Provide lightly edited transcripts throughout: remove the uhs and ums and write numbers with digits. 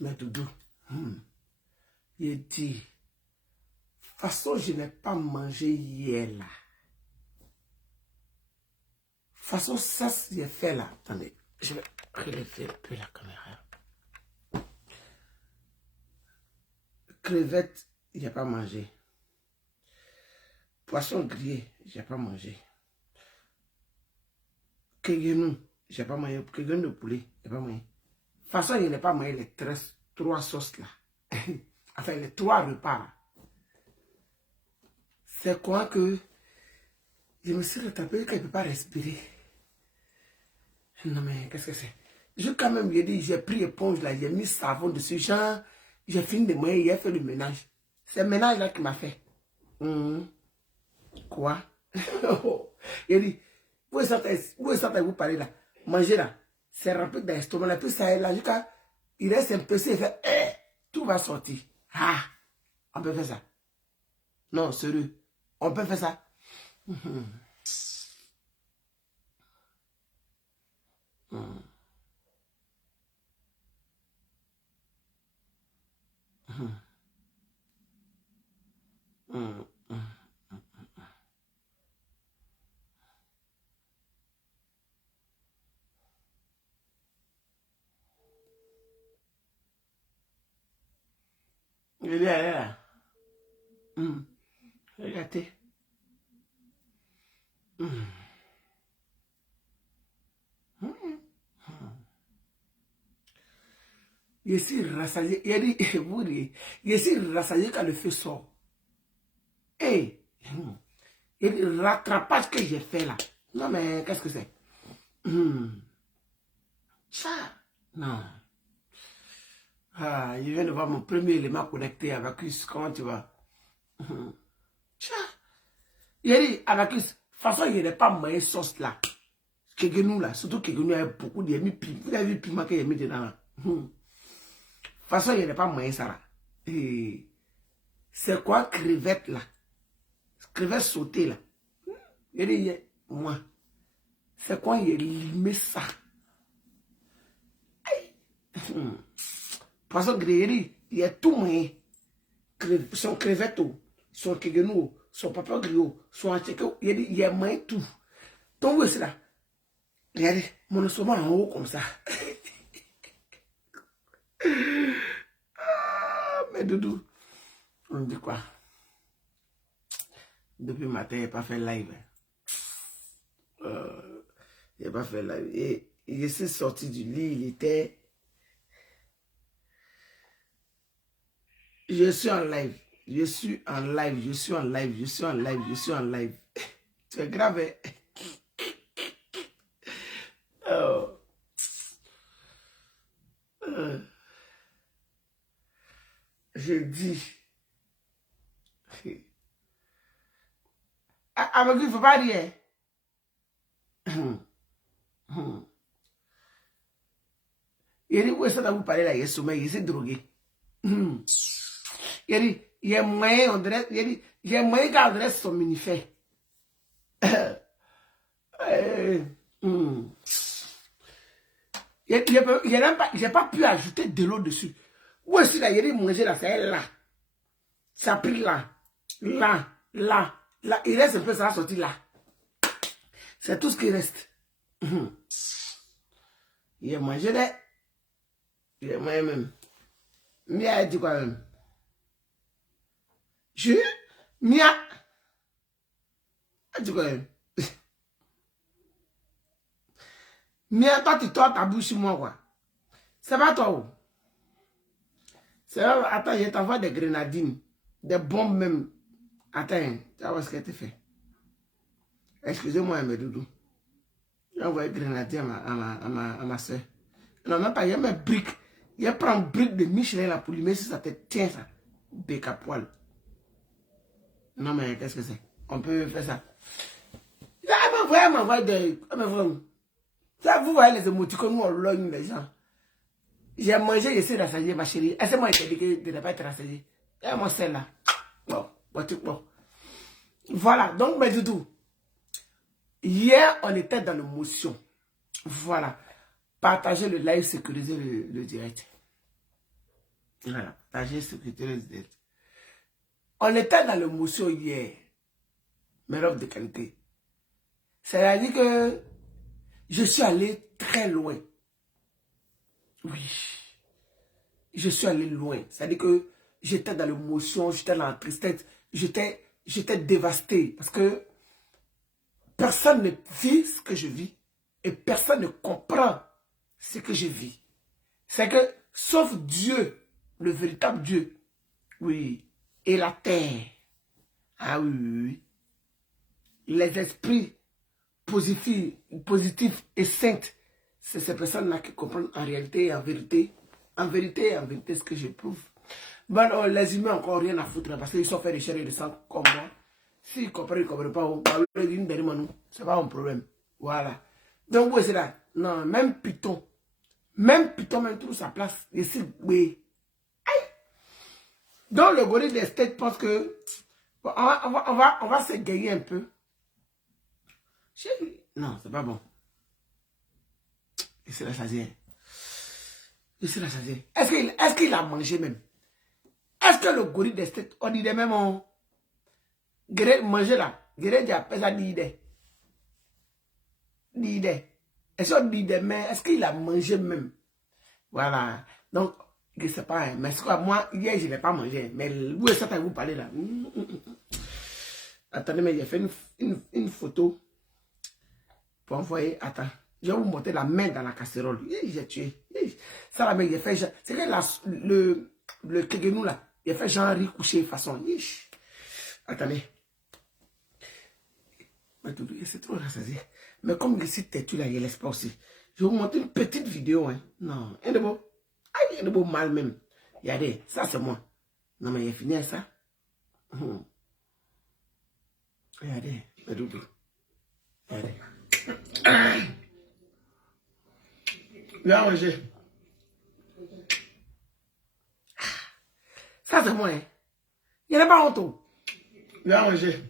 Mais Doudou, il dit, de toute façon, je n'ai pas mangé hier là. De toute façon, ça, j'ai fait là. Attendez, je vais relever un peu la caméra. Crevettes, il n'a pas mangé. Poisson grillé, j'ai pas mangé. Kegenou, j'ai pas mangé. Kegenou de poulet, j'ai pas mangé. De toute façon, il n'a pas mangé les trois sauces là. Enfin, les 3 repas là. C'est quoi que je me suis rattrapé qu'il ne peut pas respirer. Non mais qu'est-ce que c'est? Je quand même, j'ai pris éponge là, j'ai mis savon dessus. Genre, j'ai fini de manger, j'ai fait le ménage. C'est le ménage là qui m'a fait. Quoi? Il dit, vous sentez vous parler là, manger là, c'est rapide dans l'estomac, là, puis ça est là, jusqu'à, il reste un peu, il fait, tout va sortir. Ah, on peut faire ça. Non, sérieux, on peut faire ça. Il est là. Regardez. Je suis rassasié. Il a dit, vous riez. Je suis rassasié quand le feu sort. Et le rattrapage que j'ai fait là. Non mais qu'est-ce que c'est? Ça. Non. Ah, je viens de voir mon premier élément connecté à Abacus. Comment tu vas? Ça. Il a dit, Abacus, de toute façon, il n'est pas moyen sauce là. Kegenou là, surtout Kegenou, il y a beaucoup de piment. Vous avez vu le piment qu'il y a mis dedans là. De toute façon, il n'est pas moyen ça là. C'est quoi crevette là? Crevette sautée là. Il a dit, moi, c'est quoi il a limé ça? Poisson grillé, il y a tout moyen. Son crevette, son kegenou, son papa griot, son acheko, il y a moyen tout. Donc, oui, c'est là. Regardez, mon estomac en haut comme ça. Ah, mais Doudou, on dit quoi? Depuis le matin, il n'a pas fait live. Il n'a pas fait live. Et il s'est sorti du lit, il était... Je suis en live. Je suis en live. Je suis en live. Je suis en live. Je suis en live. C'est grave. Hein? Oh. Je dis. Avec lui, il ne faut pas rire. Il dit, où est-ce que vous parlez là? Il est sommeil, il s'est drogué. Il dit, il y a moyen, on dirait, il y a moyen qu'on dirait son mini-fait. J'ai pas pu ajouter de l'eau dessus. Où est-ce qu'il a manger là? C'est là. Ça a pris là. Là. Là. Là. Il reste un peu, ça va sortir là. C'est tout ce qui reste. Il a mangé là. Il a mangé même. Mia a dit quoi même? Mia a dit quoi même? Mia, toi, tu tords ta bouche sur moi, quoi. C'est pas toi, oh. C'est vrai, attends, je t'envoie des grenadines, des bombes même. Attends, tu vas voir ce qu'elle te fait. Excusez-moi, mes doudous. J'ai envoyé des grenadines à ma soeur. Non, même pas, il y a mes briques. Il prend une brique de Michelin là pour lui mettre si ça te tient, ça. Bec à poil. Non, mais qu'est-ce que c'est? On peut faire ça. Elle m'envoie des... Ça, vous voyez les émoticônes où on logne les gens. J'ai mangé, j'essaie de rassasier ma chérie. Est-ce que moi, je t'ai dit de ne pas être rassasié? Et moi, c'est là. Bon. Voilà, donc, mes doudous. Hier, on était dans l'émotion. Voilà. partagez le live, sécurisez le direct. Voilà, partagez, sécurisez le direct. On était dans l'émotion hier, mes robes de qualité. C'est-à-dire que je suis allé très loin. Oui, je suis allé loin. C'est-à-dire que j'étais dans l'émotion, j'étais dans la tristesse, j'étais dévasté parce que personne ne vit ce que je vis et personne ne comprend ce que je vis. C'est que, sauf Dieu, le véritable Dieu, oui, et la terre, ah oui, oui, oui. Les esprits positifs et saints, c'est ces personnes-là qui comprennent en réalité et en vérité ce que j'éprouve. Bon, les humains encore rien à foutre parce qu'ils sont faits de chair et de sang comme moi. S'ils comprennent, ils ne comprennent pas. C'est pas un problème. Voilà. Donc, oui, c'est là. Non, même Python, même trouve sa place. Ici, oui. Donc, le gorille des States pense que on va se gagner un peu. Non, c'est pas bon. Et c'est rassasié. Est-ce qu'il a mangé même? Est-ce que le gorille des States, on dit même, on manger là, est-ce qu'il a mangé même? Voilà. Donc, je ne sais pas, hein, mais moi, hier, je n'ai pas mangé. Mais où est-ce que vous parlez là? Attendez, mais j'ai fait une photo pour envoyer. Attends, je vais vous montrer la main dans la casserole. J'ai tué. Ça, la main, j'ai fait. C'est que le kegenou là, il a fait genre riz couché façon. Attendez. C'est trop rassasié. Mais comme je suis têtu là, il laisse pas aussi. Je vais vous montrer une petite vidéo. Hein. Non, il y a de beau. Il y a de beau mal même. Regardez, ça c'est moi. Non, mais il a fini ça. Regardez, le doudou. Regardez. Viens manger. Ça c'est moi. Hein. Il n'y en a pas honte. Viens manger.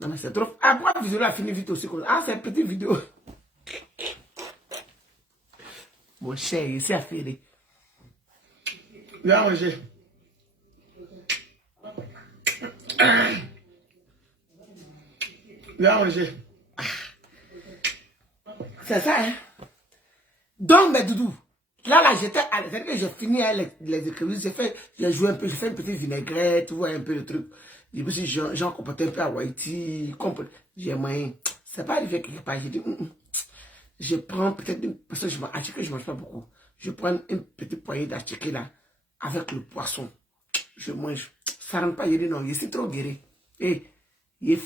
Non, mais c'est trop. Ah, pourquoi la vidéo a fini vite aussi? Ah, c'est une petite vidéo. Mon cher, il s'est affairé. Viens manger. Viens manger. C'est ça, hein? Donc, mes doudous, là, j'étais à l'aise. J'ai fini les écrivains. J'ai joué un peu, j'ai fait une petite vinaigrette, tu vois, un peu le truc. Je me suis dit, j'en comportais un peu à Haïti. J'ai moyen. C'est pas arrivé quelque part. J'ai dit, je prends peut-être une. Parce que je ne mange pas beaucoup. Je prends une petite poignée d'article là, avec le poisson. Je mange. Ça ne rentre pas. Il dit non, il est trop guéri. Et il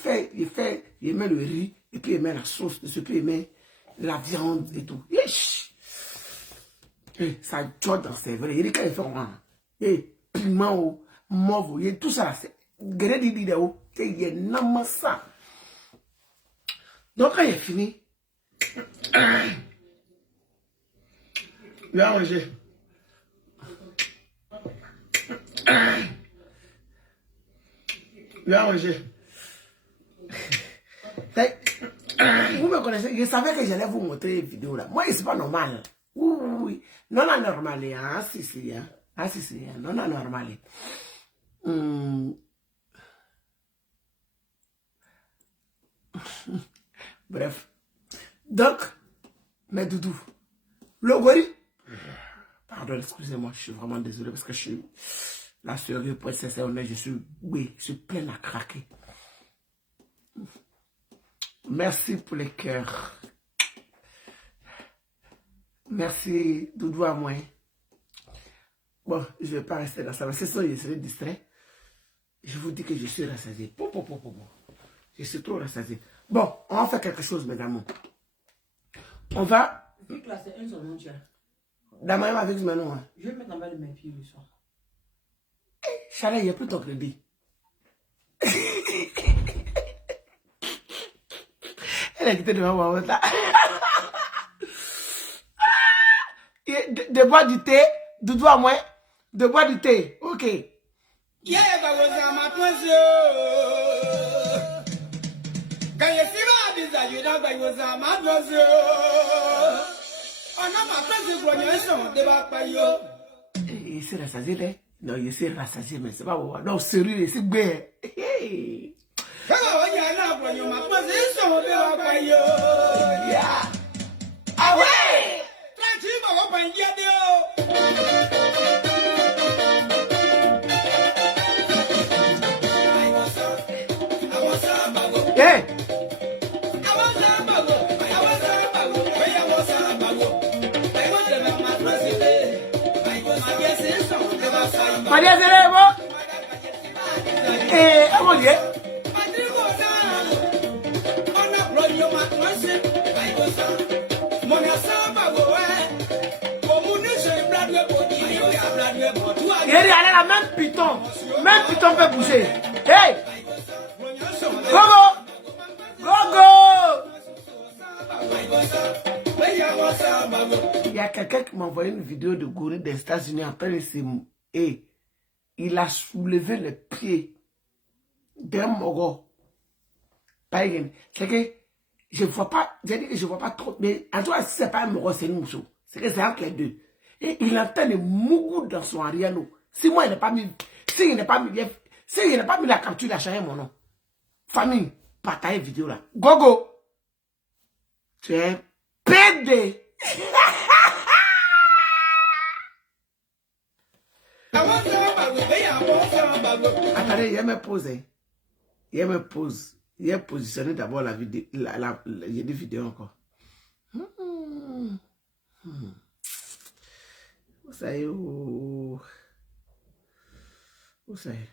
met le riz, et puis il met la sauce, et puis il met la viande et tout. Et ça joue dans ses vrais. Il dit quand il fait comment? Et piment, mauve, il tout ça. Guéri dit vidéo, il y a non ça. Donc quand il est fini, viens manger. Viens manger. Vous me connaissez, je savais que j'allais vous montrer une vidéo là. Moi, c'est pas normal. Oui. Non, non, normal. Ah, si. Ah, si. Non, non, normal. Bref. Donc, mes doudous, le gorille. Pardon, excusez-moi, je suis vraiment désolé parce que je suis la sérieux pour être sincère, je suis plein à craquer. Merci pour les cœurs. Merci, doudou à moi. Bon, je ne vais pas rester dans ça. C'est ça, je serai distrait. Je vous dis que je suis rassasié. Je suis trop rassasié. Bon, on va faire quelque chose, mesdames. On va... Là, c'est un seul tu as. D'abord, avec Manon. Hein. Je vais mettre en bas de mes pieds le soir. Chalet, il n'y a plus ton crédit. Elle a quitté devant moi. De boire du thé, doudou à moi, de boire du thé. Ok. Quand Il s'est rassasié là. Non, il s'est rassasié, mais c'est pas bon. Non, sérieux, il s'est bé. Ah ouais! Hey! Maria Zerebo! Comment dire? Il est allé la même piton. Même piton peut bouger. Hey! Gogo! Gogo! Il y a quelqu'un qui m'a envoyé une vidéo de gorille des États-Unis en train de se... Et il a soulevé le pied d'un mogo. C'est que je ne vois pas, j'ai dit que je ne vois pas trop, mais en tout cas, si ce n'est pas un mogo, c'est une mousso. C'est que c'est entre les deux. Et il entend le mougou dans son ariano. Si moi, il n'a pas mis, s'il n'a pas mis la capture, il a changé mon nom. Famille, partagez vidéo là. Gogo! Tu es un pédé! Attendez, il me pose. Il me pose. Il a positionné d'abord la vidéo. Il y a des vidéos encore. Où ça est? Où ça est?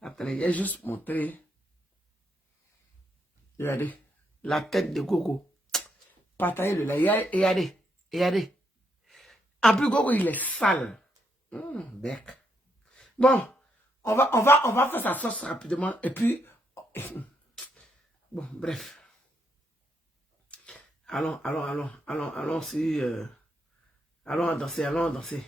Attendez, il a juste montré. Regardez. La tête de Gogo. Partagez-le là. Regardez. En plus, Gogo, il est sale. Bec. Bon, on va faire sa sauce rapidement. Et puis... Bon, bref. Allons si... allons danser.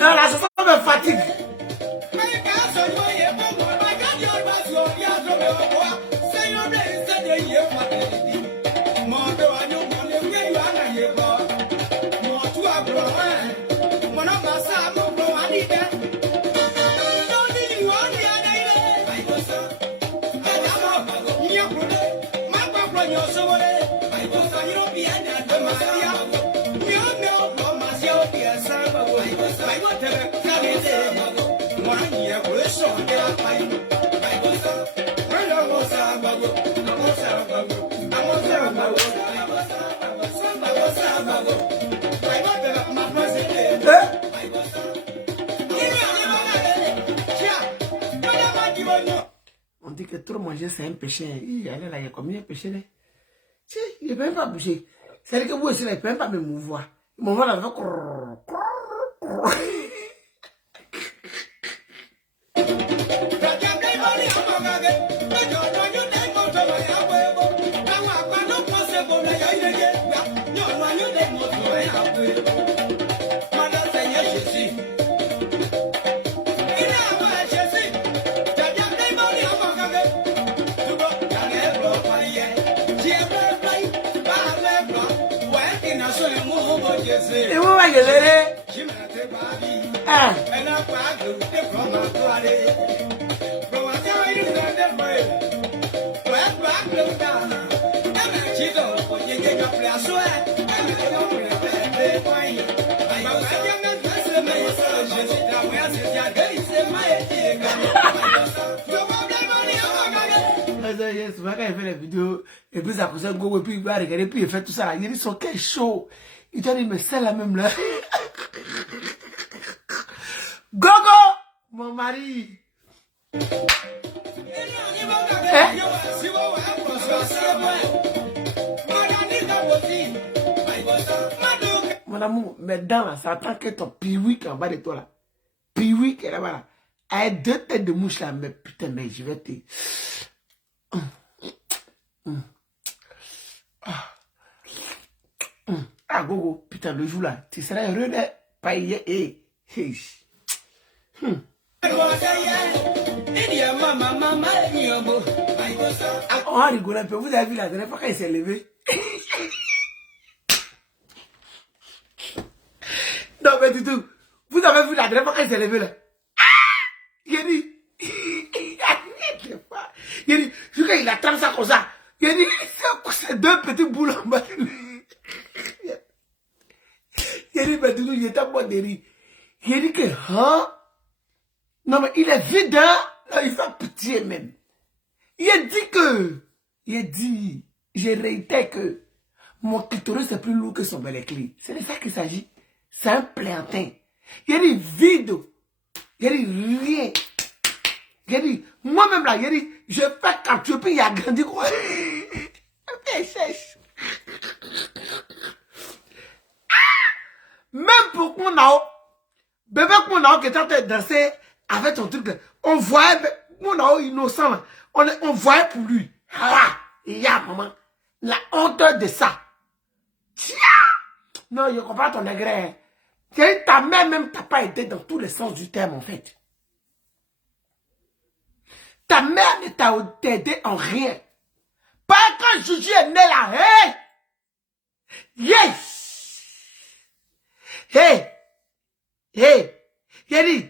Non, la chanson me fatigue. On dit que trop manger c'est un péché. Il y a combien de péchés là? Il ne peut même pas bouger. C'est-à-dire que vous aussi, il ne peut même pas me mouvoir. Il m'envoie la voix. Et vous voyez les souvent quand il fait les vidéos, et puis ça cause un go, et puis il va regarder, puis il fait tout ça là. Il dit, son quel show. Il t'a dit, mais c'est la même là. Gogo, mon mari. Mon amour, mes dents là, ça attend que ton piouic en bas de toi là. Piouic est là-bas là. Avec 2 têtes de mouche là, mais putain, mais je vais te... Ah, Gogo, putain, le jour là, tu serais heureux de pas hier et... On a rigolé un peu, vous avez vu la dernière fois quand il s'est levé. Non, mais du tout, vous avez vu la dernière fois quand il s'est levé là. Il a dit... Il dit, quand il attrape ça comme ça, il dit, c'est 2 petits boules en bas de lui. Il dit, mais Doudou, il était mort de rire. Il dit que, hein? Non, mais il est vide, hein? Non, il fait pitié même. Il a dit, je réitère que mon clitoris est plus lourd que son bellecli. C'est de ça qu'il s'agit. C'est un plantain. Il a dit, vide. Il a dit, rien. Il a dit, moi-même là, il a dit, je fais capturer, puis il a grandi quoi. Même pour Mounao, bébé Mounao qui était en train de danser avec ton truc, on voyait Mounao innocent là, on voyait pour lui. Ah, il y a maman, la honte de ça. Tiens! Non, je comprends ton degré. Ta mère même t'a pas aidé dans tous les sens du terme en fait. Ta mère ne t'a aidé en rien. Pas quand Juju est né là. Hey! Yes! Hey! Hey! Il a dit,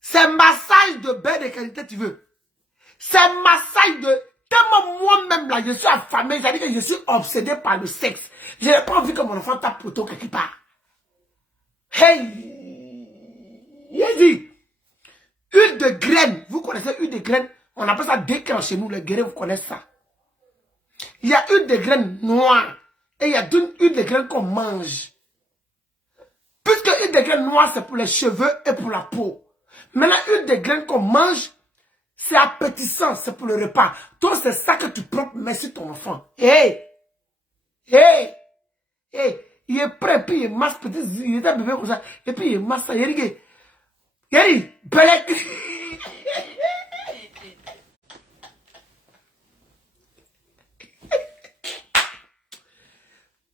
c'est massage de bain de qualité tu veux. C'est massage de... Tellement moi-même là, je suis affamé, c'est-à-dire que je suis obsédé par le sexe. Je n'ai pas envie que mon enfant tape poteau quelque part. Hey! Il a dit, huile de graine. Vous connaissez huile de graine? On appelle ça déclenche chez nous, les guerriers, vous connaissez ça. Il y a huile de graine noire. Et il y a une huile de graine qu'on mange. Puisque huile de graine noire, c'est pour les cheveux et pour la peau. Maintenant, huile de graine qu'on mange, c'est appétissant, c'est pour le repas. Donc, c'est ça que tu prends, mais sur ton enfant. Hey! Hey! Hey! Il est prêt, puis il masse petit, il était bébé comme ça. Et puis il masse ça, il dit, belek.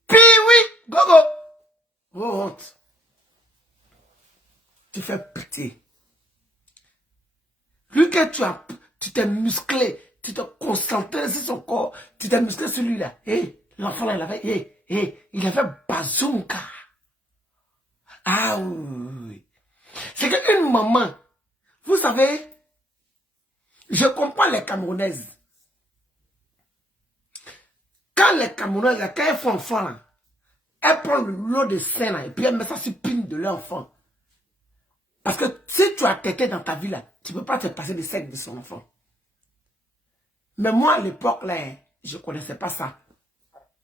Puis oui, Gogo. Oh, honte. Tu fais pitié. Lui que tu t'es musclé, tu t'es concentré sur son corps, tu t'es musclé sur lui là. Hey, l'enfant là, il avait bazooka. Ah oui. C'est qu'une maman, vous savez, je comprends les Camerounaises. Quand les Camerounaises, quand elles font enfant là, elles prennent le lot de sein là, et puis elles mettent ça sur pine de leur enfant. Parce que si tu as tété dans ta vie là, tu ne peux pas te passer de sexe de son enfant. Mais moi à l'époque là, je ne connaissais pas ça.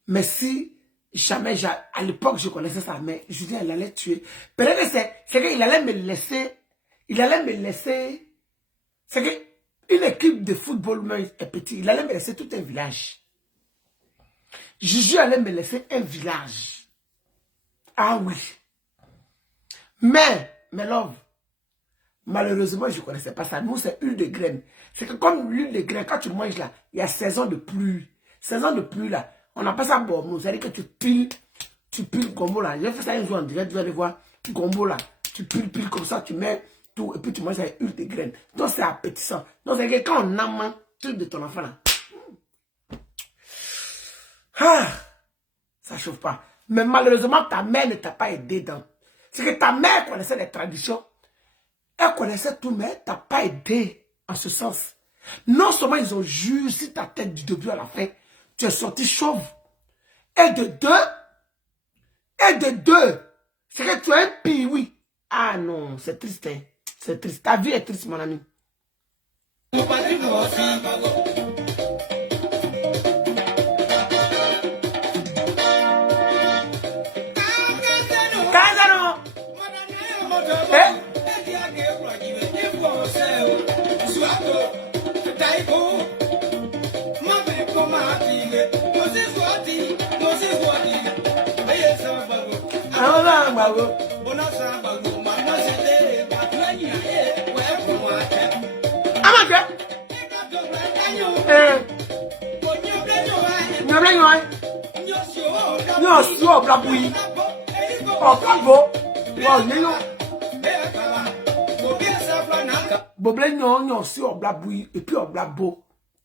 Mais si jamais, à l'époque je connaissais ça, mais je dis elle allait tuer. Peut-être que c'est qu'il allait me laisser, c'est qu'une équipe de football est petit, il allait me laisser tout un village. Juju allait me laisser un village. Ah oui. Mais love, malheureusement, je ne connaissais pas ça. Nous, c'est huile de graine. C'est que comme l'huile de graine, quand tu manges là, il y a saison de pluie. Saison de pluie là, on appelle ça gombo. C'est-à-dire que tu piles gombo là. J'ai fait ça un jour en direct, vous allez voir. Gombo là, tu piles comme ça, tu mets tout, et puis tu manges avec huile de graine. Donc c'est appétissant. Donc c'est que quand on a truc de ton enfant là, ah, ça chauffe pas. Mais malheureusement, ta mère ne t'a pas aidé dans... C'est que ta mère connaissait les traditions. Elle connaissait tout, mais elle ne t'a pas aidé en ce sens. Non seulement ils ont jugé sur ta tête du début à la fin, tu es sorti chauve. Et de deux, c'est que tu es un pire, oui. Ah non, c'est triste, hein. C'est triste. Ta vie est triste, mon ami. Et puis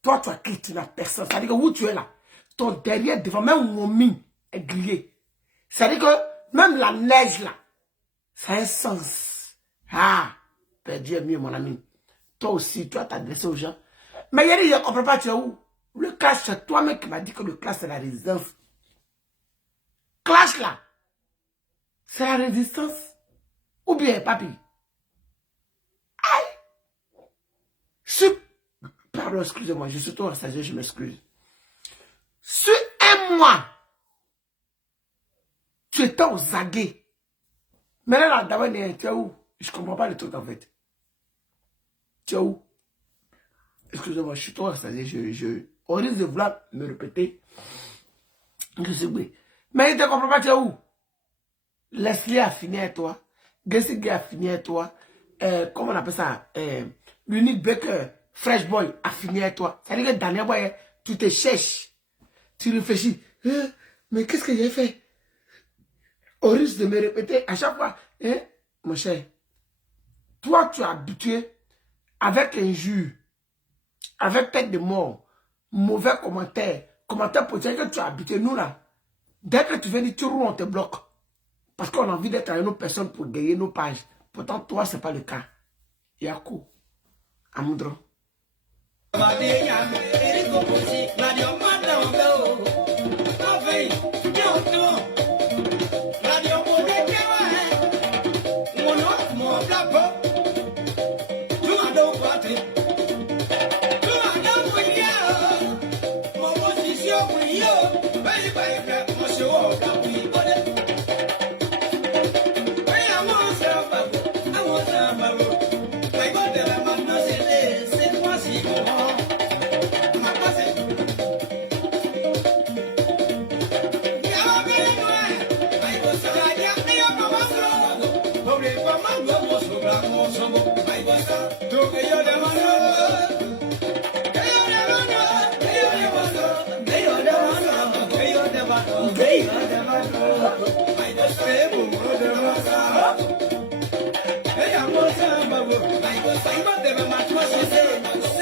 toi tu as quitté la personne. C'est-à-dire que où tu es là, ton derrière devant, même mon mine est grillé. C'est-à-dire que même la neige là, ça a un sens. Ah, perdu est mieux mon ami. Toi aussi, tu as t'adresser aux gens. Mais il y a dit, je ne comprends pas, tu es où? Le clash, c'est toi-même qui m'as dit que le clash c'est la résistance. Clash là, c'est la résistance. Ou bien, papi. Aïe. Pardon, excusez-moi, je suis trop stagiaire, je m'excuse. Sur un mois, tu étais aux aguets. Mais là, d'abord, tu es où? Je ne comprends pas le truc en fait. Tu es où? Excusez-moi, je suis trop stagiaire, on risque de vouloir me répéter. Mais je ne comprends pas, tu es où? Leslie a fini avec toi. Gessig a fini avec toi. Comment on appelle ça? L'unique Baker, Fresh Boy a fini avec toi. Ça veut dire que Daniel Boy, tu te cherches. Tu réfléchis. Mais qu'est-ce que j'ai fait? Au risque de me répéter à chaque fois. Mon cher, toi, tu es habitué avec injure, avec tête de mort, mauvais commentaires, commentaires positifs que tu as habitué. Nous là, dès que tu viens dire, tu roules, on te bloque. Parce qu'on a envie d'être avec nos personnes pour gagner nos pages. Pourtant, toi, ce n'est pas le cas. Yakou, Amoudro.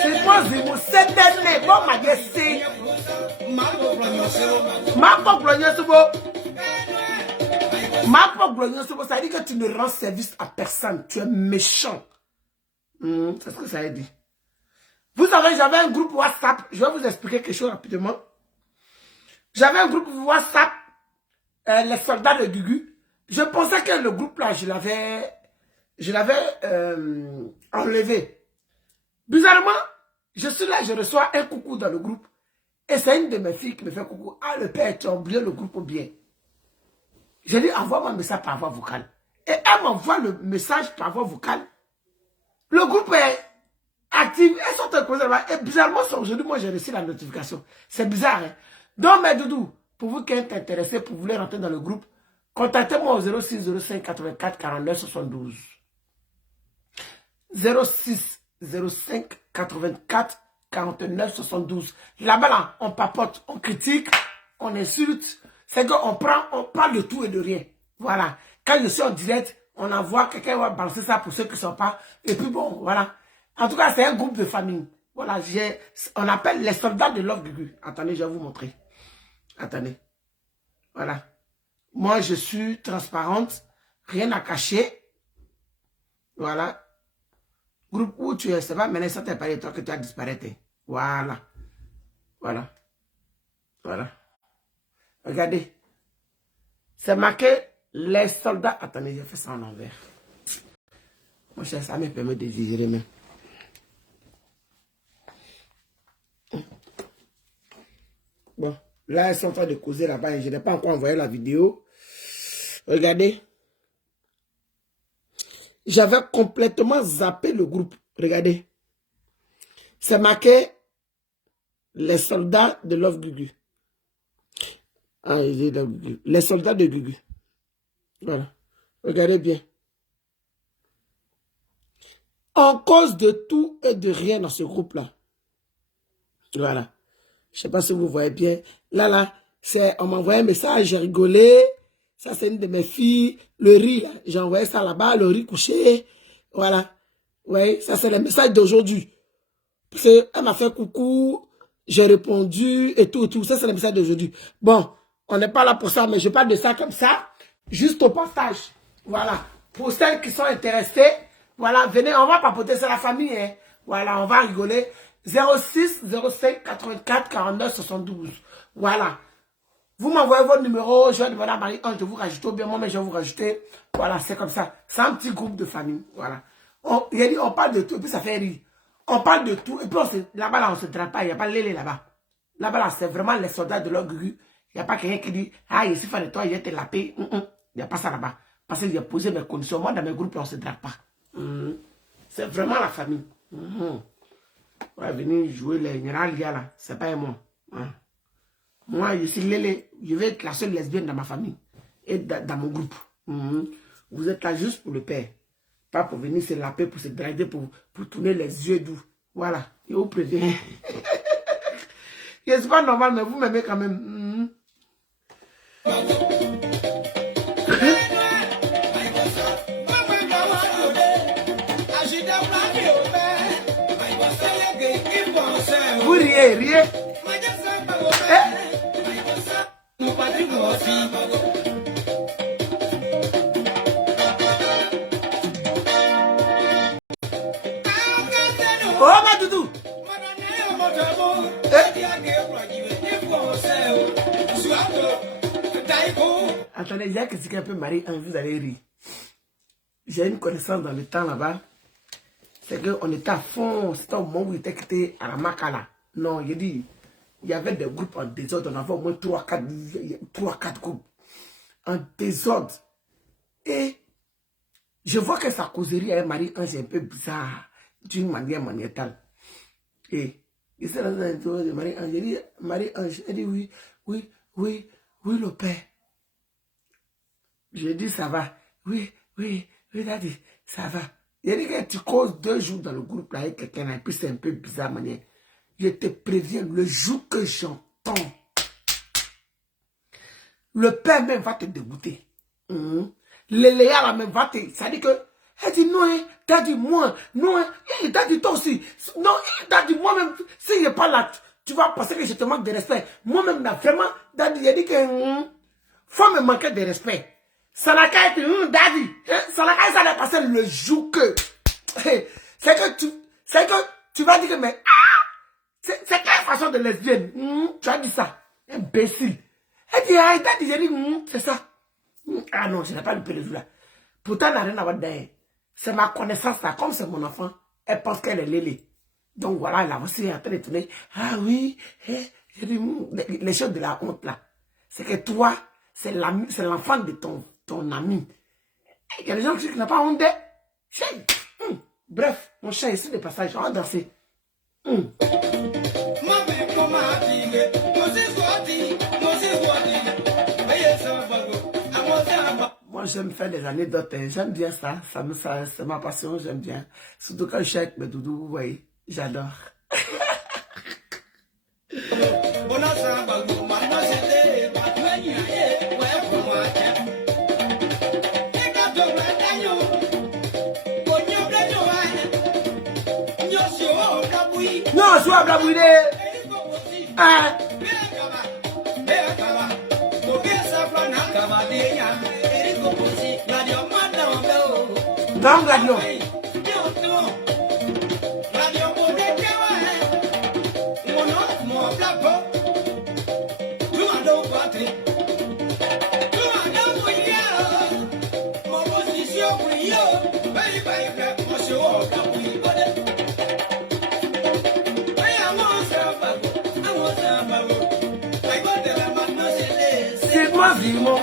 C'est moi, c'est dernier. Bon, ma guessé. Ça veut dire que tu ne rends service à personne. Tu es méchant. C'est ce que ça veut dire. Vous savez, j'avais un groupe WhatsApp. Je vais vous expliquer quelque chose rapidement. J'avais un groupe WhatsApp, les soldats de Gugu. Je pensais que le groupe là, je l'avais enlevé. Bizarrement, je suis là, je reçois un coucou dans le groupe. Et c'est une de mes filles qui me fait coucou. Ah, le père, tu as oublié le groupe ou bien? J'ai dit, envoie-moi un message par voie vocale. Et elle m'envoie le message par voie vocale. Le groupe est actif. Elles sont en et bizarrement, aujourd'hui, moi, j'ai reçu la notification. C'est bizarre, hein? Donc, mes doudous, pour vous qui êtes intéressés, pour vous voulez rentrer dans le groupe, contactez-moi au 06 05 84 49 72. 06 05 84 49 72. Là-bas, là, on papote, on critique, on insulte. C'est qu'on parle de tout et de rien. Voilà. Quand je suis en direct, on envoie, quelqu'un va balancer ça pour ceux qui ne sont pas. Et puis bon, voilà. En tout cas, c'est un groupe de famille. Voilà, on appelle les soldats de Love Gugu. Attendez, je vais vous montrer. Attendez. Voilà. Moi, je suis transparente. Rien à cacher. Voilà. Groupe où tu es, c'est pas maintenant ça t'a parlé de toi que tu as disparu. Voilà. Voilà. Voilà. Regardez. C'est marqué les soldats. Attendez, j'ai fait ça en envers. Mon cher, ça me permet de digérer même. Bon, là, ils sont en train de causer là-bas et je n'ai pas encore envoyé la vidéo. Regardez. J'avais complètement zappé le groupe. Regardez. C'est marqué les soldats de Love Gugu. Ah, les soldats de Gugu. Voilà. Regardez bien. En cause de tout et de rien dans ce groupe-là. Voilà. Je ne sais pas si vous voyez bien. Là, on m'a envoyé un message, j'ai rigolé. Ça, c'est une de mes filles. Le riz, là, j'ai envoyé ça là-bas, le riz couché. Voilà. Oui, ça, c'est le message d'aujourd'hui. Parce qu'elle m'a fait coucou, j'ai répondu et tout, et tout. Ça, c'est le message d'aujourd'hui. Bon, on n'est pas là pour ça, mais je parle de ça comme ça, juste au partage. Voilà. Pour celles qui sont intéressées, voilà, venez, on va papoter, c'est la famille, hein. Voilà, on va rigoler. 06 05 84 49 72. Voilà. Vous m'envoyez votre numéro, je vais demander à Marie-Ange de vous rajouter, ou bien moi-même je vais vous rajouter. Voilà, c'est comme ça. C'est un petit groupe de famille. Voilà. On parle de tout, et puis ça fait rire. On parle de tout, et puis là-bas, là, on ne se drape pas, il n'y a pas l'élé là-bas. Là-bas, là, c'est vraiment les soldats de leur rue. Il n'y a pas quelqu'un qui dit, ah, ici, fan de toi, il y a la paix. Il n'y a pas ça là-bas. Parce qu'il a posé mes conditions. Moi, dans mes groupes, on ne se drape pas. C'est vraiment la famille. On va venir jouer les Niralia là, c'est pas moi. Moi, je suis Lélé, je vais être la seule lesbienne dans ma famille et dans mon groupe. Vous êtes là juste pour le père. Pas pour venir se laper, pour se draguer, pour tourner les yeux doux. Voilà, je vous préviens. C'est pas normal, mais vous m'aimez quand même. Vous riez, riez. Oh, ma doudou. Attendez, il y a quelqu'un qui peut marier un, vous allez rire. J'ai une connaissance dans le temps là-bas. C'est qu'on était à fond, c'était au moment où il était quitté à la Makala. Non, il dit, il y avait des groupes en désordre, on avait au moins 3-4 groupes en désordre. Et je vois que sa causerie avec Marie-Ange est un peu bizarre, d'une manière magnétale. Et il s'est dans un tour de Marie-Ange, il dit, Marie-Ange, elle dit oui, le père. Je dis, ça va. Oui, daddy, ça va. Il dit que tu causes 2 jours dans le groupe là avec quelqu'un, et puis c'est un peu bizarre, manière. Je te préviens, le jour que j'entends, le père même va te dégoûter. Léléa là même va te... Ça dit que, elle dit non, daddy, moi, non, daddy, toi aussi. Non, daddy, moi-même, si je pas là, tu vas penser que je te manque de respect. Moi-même, là, vraiment, daddy, il a dit que, faut me manquer de respect. Ça n'a qu'à être, daddy, ça n'a qu'à être passé le jour que, c'est que tu vas dire que, mais, c'est quelle façon de lesbienne? Tu as dit ça, imbécile. Elle dit, ah, daddy, j'ai dit, c'est ça. Ah non, je n'ai pas loupé le jour là. Pourtant, elle n'a rien à voir derrière. C'est ma connaissance là, comme c'est mon enfant, elle pense qu'elle est Lélé. Donc voilà, elle a aussi en train de tourner. Ah oui, j'ai dit, les choses de la honte là. C'est que toi, c'est l'enfant de ton ami. Il y a des gens qui n'ont pas honte d'elle. Bref, mon chat ici de passage, on va danser. Moi, j'aime faire des anecdotes. J'aime bien ça. C'est ma passion, j'aime bien. Surtout quand je suis avec mes doudous, vous voyez. J'adore. Non, je suis à Blabouine. Ah. Non, Gladio. C'est moi, Vimo.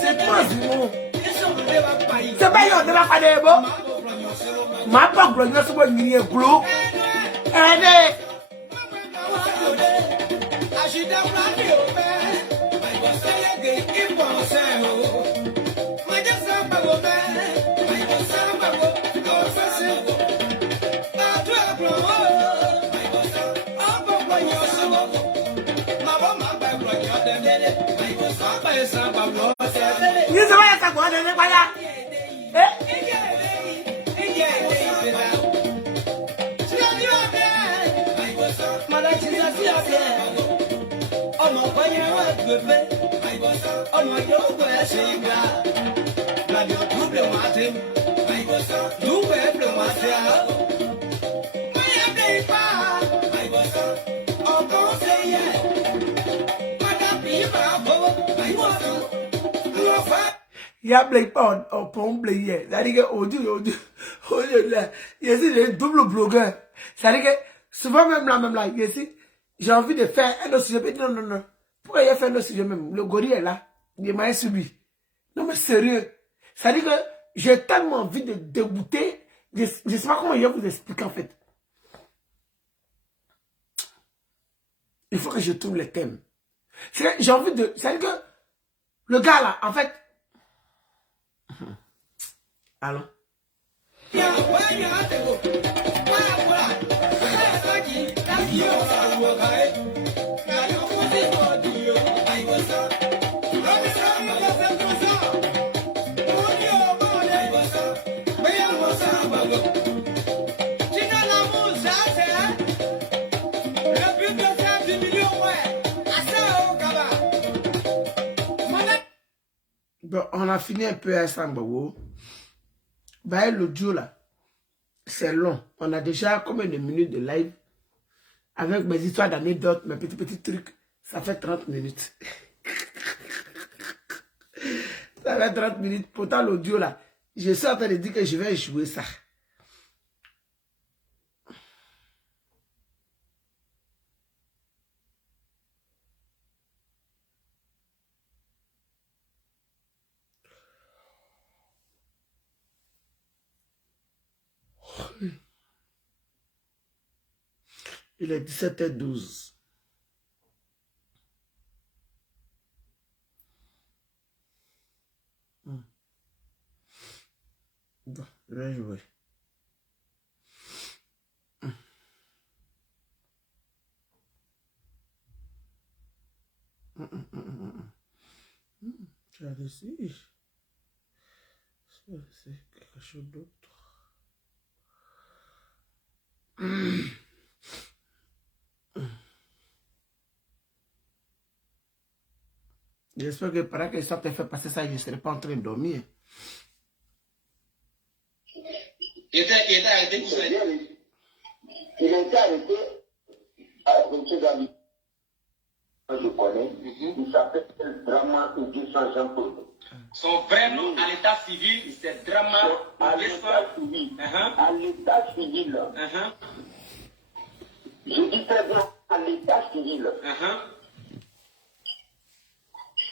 C'est pas Vimo. C'est pas yo de la Fadebo. Ma pas glorieux, c'est pas une glou. Allez. Ni se vaya a sacar de para allá. Il y a pas on blayer. C'est-à-dire que aujourd'hui là, il y a des double blogueurs. C'est-à-dire que souvent même là, j'ai envie de faire un autre sujet. Non. Pourquoi il a fait un autre sujet même? Le gorille est là. Il m'a subi. Non mais sérieux. C'est-à-dire que j'ai tellement envie de dégoûter. Je ne sais pas comment je vais vous expliquer en fait. Il faut que je trouve les thèmes. J'ai envie de... C'est-à-dire que le gars là, en fait... Allô? Bon, on a fini un peu ensemble. Bah, l'audio là, c'est long. On a déjà combien de minutes de live? Avec mes histoires d'anecdotes, mes petits trucs, ça fait 30 minutes. Ça fait 30 minutes. Pourtant, l'audio là, je suis en train de dire que je vais jouer ça. Il est 17h12. Bon, je vais jouer. Tu as décidé. C'est quelque chose d'autre. J'espère que pendant que ça te fait passer ça, je ne serai pas en train de dormir. Il était arrêté pour ça. Il était arrêté à un je connais. Il s'appelle Drama Nguessan Jean-Claude. Son vrai nom à l'état civil, c'est Drama Nguessan. À l'état civil. Je dis très bien à l'état civil.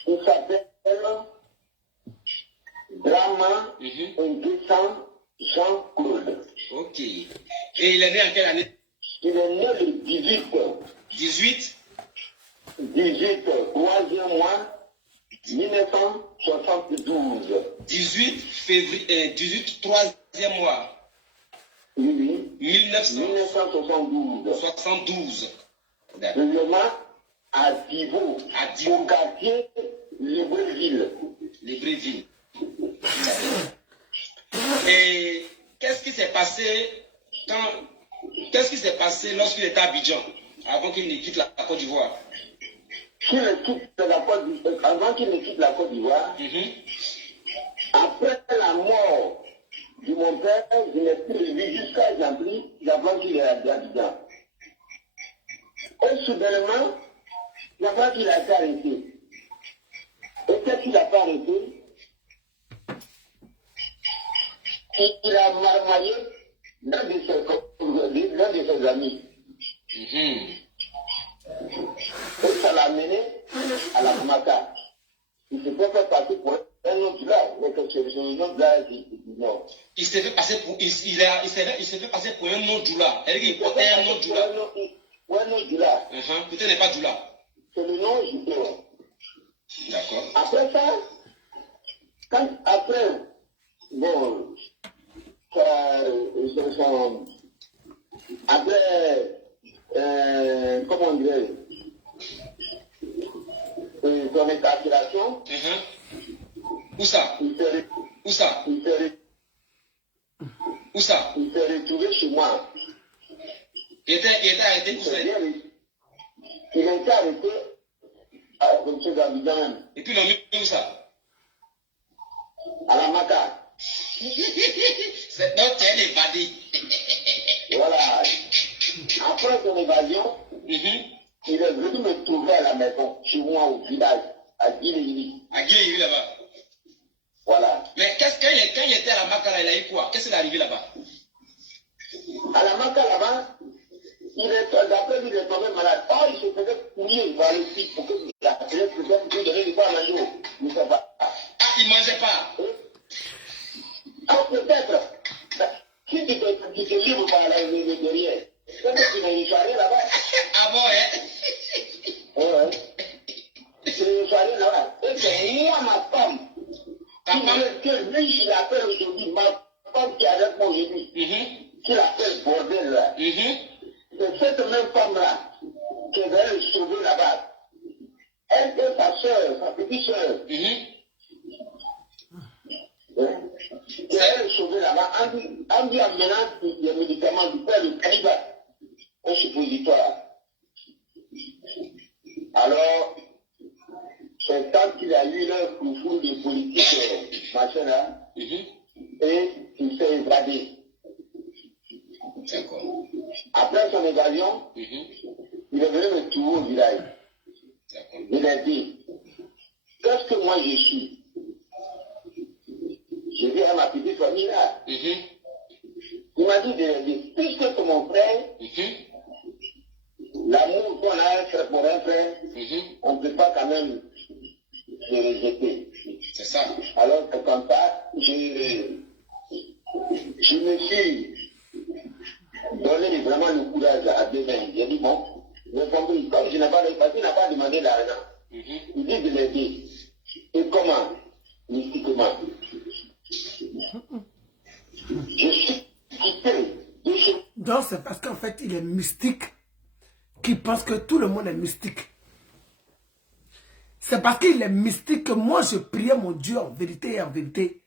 Il s'appelle Drama Nguessan Jean-Claude. Ok. Et il est né en quelle année? Il est né le 18. 18, troisième mois. 1972. 18 février, 18 troisième mois. Oui. 1972. 1972. D'accord. Seulement à Divo, au quartier Libreville. Libreville. Et qu'est-ce qui s'est passé lorsqu'il était à Abidjan, avant qu'il ne quitte la Côte d'Ivoire? Avant qu'il ne quitte la Côte d'Ivoire, après la mort de mon père, je n'ai plus vu jusqu'à Jean-Pli, avant qu'il ait à Abidjan. Et soudainement, avant qu'il a été arrêté. Et qu'est-ce qu'il n'a pas arrêté? Il a marmaillé l'un de ses amis. Et ça l'a amené à la Maka. Il s'est fait passer pour un autre là, mais que c'est un autre là, non. Il s'est fait passer pour, il s'est fait passer pour un autre Djoula. Il portait un autre Djoula. Un autre Djoula. Peut-être n'est pas Djoula. C'est le nom Djoula. D'accord. Après ça, bon, comment on dirait, son incarcération. Où ça? Où ça? Où ça? Il s'est retrouvé chez moi. Il était arrêté où ça? Il a été arrêté à M. Abidjan. Et puis il a mis où ça? À la Maka. C'est donc elle est évadée. Voilà. Après son évasion, il est venu me trouver à la maison, chez moi au village, à Guinée. À Guinée, là-bas. Voilà. Mais quand il était à la Maka, il a eu quoi? Qu'est-ce qui est arrivé là-bas? À la Maka, là-bas, d'après lui, il est tombé malade. Oh, il se faisait courir dans le site pour que la presse lui donner du pain à manger. Il ne sait pas. Ah, il ne mangeait pas. Ah, peut-être. Si tu te livres par la derrière, peut-être que tu n'as une soirée là-bas. Ah bon, hein? Ouais. C'est une soirée là-bas. Et c'est moi, ma femme. Que lui, je l'appelle aujourd'hui, ma femme qui est avec moi aujourd'hui, qui l'appelle bordel là. C'est cette même femme-là qui va le sauver là-bas. Elle et sa soeur, sa petite soeur, qui va le sauver là-bas, en lui amenant des médicaments du père de Calibat, un suppositoire. Alors, c'est quand il a eu leur foufou de politique, machin là, et il s'est évadé. D'accord. Après son évasion, il est venu me trouver au village. Il a dit, qu'est-ce que moi je suis? Je vais à ma petite famille là. Il m'a dit, puisque que mon frère, l'amour qu'on a fait pour un frère, on ne peut pas quand même se rejeter. C'est ça. Alors que comme ça, je me suis donné vraiment le courage à deux mains. J'ai dit, bon, j'ai compris, comme je n'ai pas demandé l'argent, il dit de l'aider. Et comment? Mystiquement. Je suis quitté de ce... Donc c'est parce qu'en fait il est mystique, qui pense que tout le monde est mystique. C'est parce qu'il est mystique que moi je priais mon Dieu en vérité et en vérité,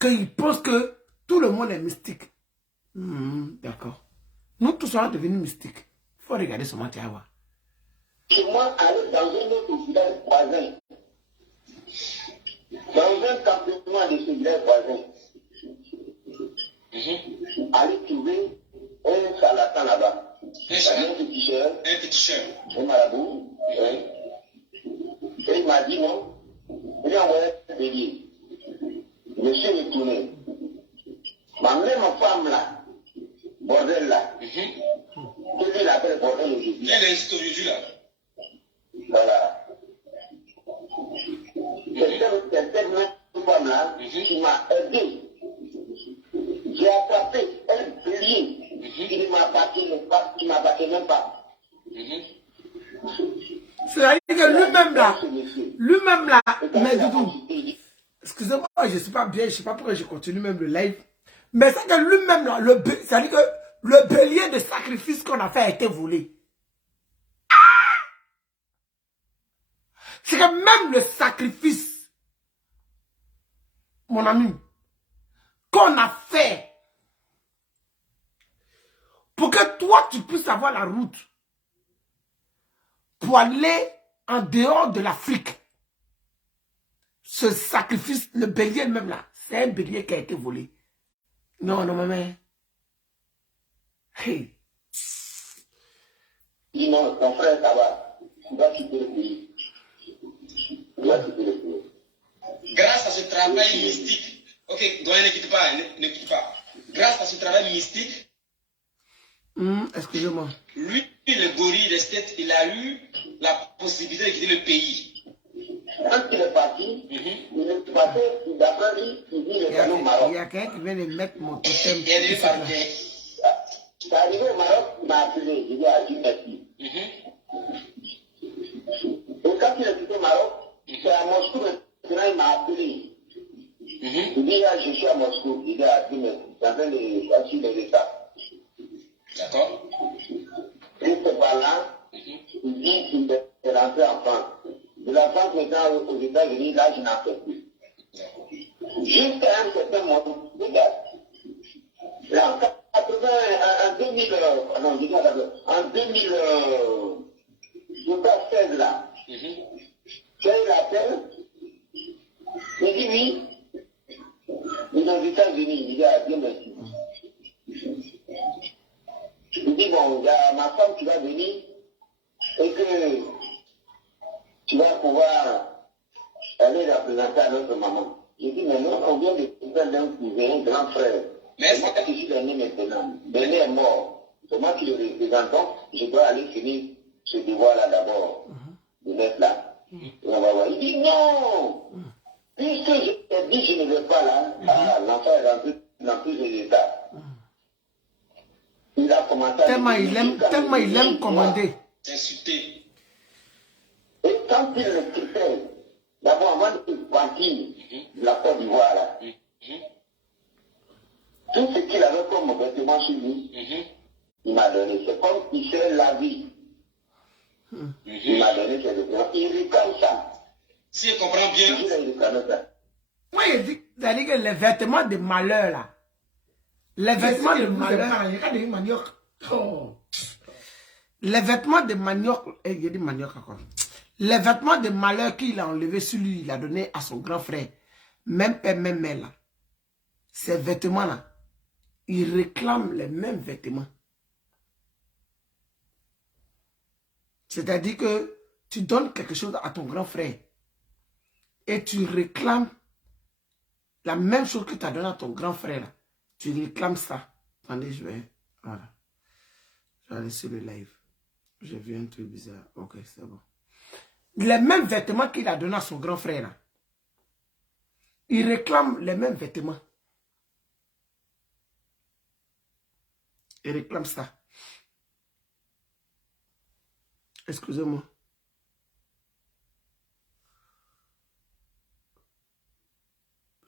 qu'il pense que tout le monde est mystique. D'accord. Nous tous sommes devenus mystiques. Il faut regarder ce matin. Chez moi, aller dans un autre village voisin, dans un campement de ce village voisin, aller trouver un charlatan là-bas, un petit cher, un marabout, et il m'a dit non, il a envoyé un bélier. Je me suis retourné. Ma même femme là, bordel là, que lui il appelle bordel aujourd'hui. Elle est aujourd'hui là. Voilà. Cette même femme là qui m'a aidé. J'ai attrapé un bélier qui ne m'appartenait même pas. C'est-à-dire que lui-même là, Mais Doudou, excusez-moi, je ne suis pas bien, je ne sais pas pourquoi je continue même le live. Mais c'est que lui-même, là, c'est-à-dire que le bélier de sacrifice qu'on a fait a été volé. C'est que même le sacrifice, mon ami, qu'on a fait pour que toi, tu puisses avoir la route pour aller en dehors de l'Afrique. Ce sacrifice, le bélier même là, c'est un bélier qui a été volé. Non, non, maman. Hey. Dis-moi, ton frère, ça va. Tu vas quitter le pays. Tu vas quitter le pays. Grâce à ce travail mystique, ok, doyen, ne quitte pas, ne quitte pas. Grâce à ce travail mystique, Excusez-moi. lui, le gorille des States, il a eu la possibilité de quitter le pays. Quand il est parti, il est parti, d'après lui, il dit le canot Maroc. Il y a quelqu'un qui vient de mettre mon totem. Il est devenu parti. C'est arrivé au Maroc, il m'a appelé, il dit à Dieu merci. Et quand il a quitté le Maroc, c'est à Moscou, maintenant il m'a appelé. Il dit, là, je suis à Moscou, il dit à Dieu merci, c'est en train de assurer les états. D'accord. Et c'est par là, il dit qu'il est rentré en France. De la France maintenant aux États-Unis, là, je n'en fais plus. Jusqu'à un certain moment, regarde. Là, en 2000, non, en 2016, là, j'ai eu l'appel, il dit oui, il est aux États-Unis, il dit à Dieu merci. Il dit bon, il y a ma femme qui va venir et que tu vas pouvoir aller la présenter à notre maman. Je dis mais non, on vient de faire d'un cousin, un grand frère. Mais moi qui suis dernier maintenant. Dernier est mort. C'est moi qui le représente. Donc, je dois aller finir ce devoir-là d'abord. De mettre là. Et on va voir. Il dit non. Puisque je t'ai dit je ne vais pas là, l'enfant est rentré dans tous les états. Il a commencé à... Tellement il aime commander. T'insulter. Et quand il le quittait, d'abord avant de partir de la Côte d'Ivoire là, tout ce qu'il avait comme vêtement sur lui, il m'a donné. C'est comme il fait la vie. Il m'a donné ses vêtements. Il réclame ça. Si je comprends bien. Il réclame ça. Moi, il dit, c'est-à-dire que les vêtements de malheur là, les vêtements de malheur, les vêtements de manioc, il dit manioc encore. Les vêtements de malheur qu'il a enlevé sur lui, il a donné à son grand frère. Même père, même mère là. Ces vêtements là, ils réclament les mêmes vêtements. C'est-à-dire que tu donnes quelque chose à ton grand frère et tu réclames la même chose que tu as donné à ton grand frère là. Tu réclames ça. Attendez, je vais... Voilà. Je vais aller sur le live. J'ai vu un truc bizarre. Ok, c'est bon. Les mêmes vêtements qu'il a donné à son grand frère là. Il réclame les mêmes vêtements. Il réclame ça. Excusez-moi.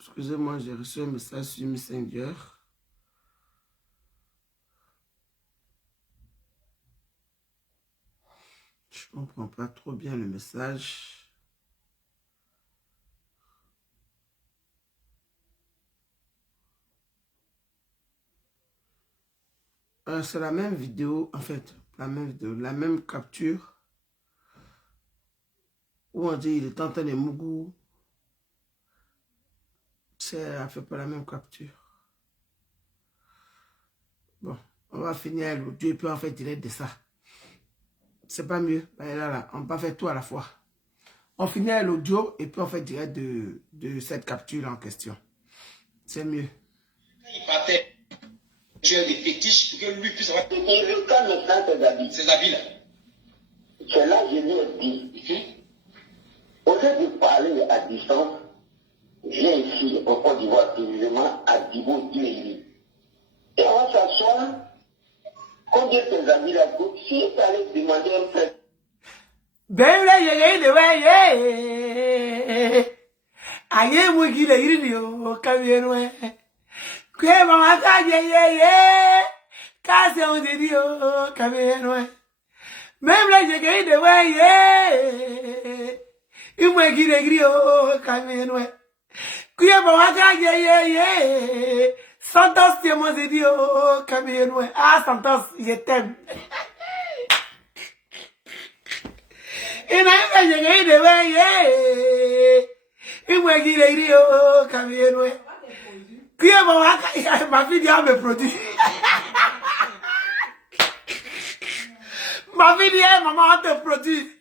Excusez-moi, j'ai reçu un message sur Messenger. Je ne comprends pas trop bien le message. C'est la même vidéo, en fait, la même vidéo, la même capture. Où on dit il est en train de Mougou. C'est à fait pas la même capture. Bon, on va finir l'audio et puis on fait direct de ça. C'est pas mieux. Là, on va faire tout à la fois. On finit l'audio et puis on fait direct de cette capture en question. C'est mieux. Il partait. Tu as des fétiches pour que lui puisse avoir Il réclame maintenant ses habits. ses habits là. C'est là que je lui ai dit. Au lieu de parler à distance, viens ici au Côte d'Ivoire, précisément à Dibo Diéli. Et on va s'asseoir. Combien tes amis là coûtent? Si tu allais demander un prêt. Aye mwiki le yiri yo kamienwe. Kwe mama kaje ye. Kase on dit yo kamienwe. Même là j'ai gagné de ouais ye. Il mwiki le yiri yo kamienwe. Kwe mama kaje ye. Santos tu m'as dit yo kamienwe. Ah Santos, je t'aime. Et là j'ai gagné de ouais ye. Il m'a dit les oh camion qui ma fille dit me produit ma fille dit maman te produit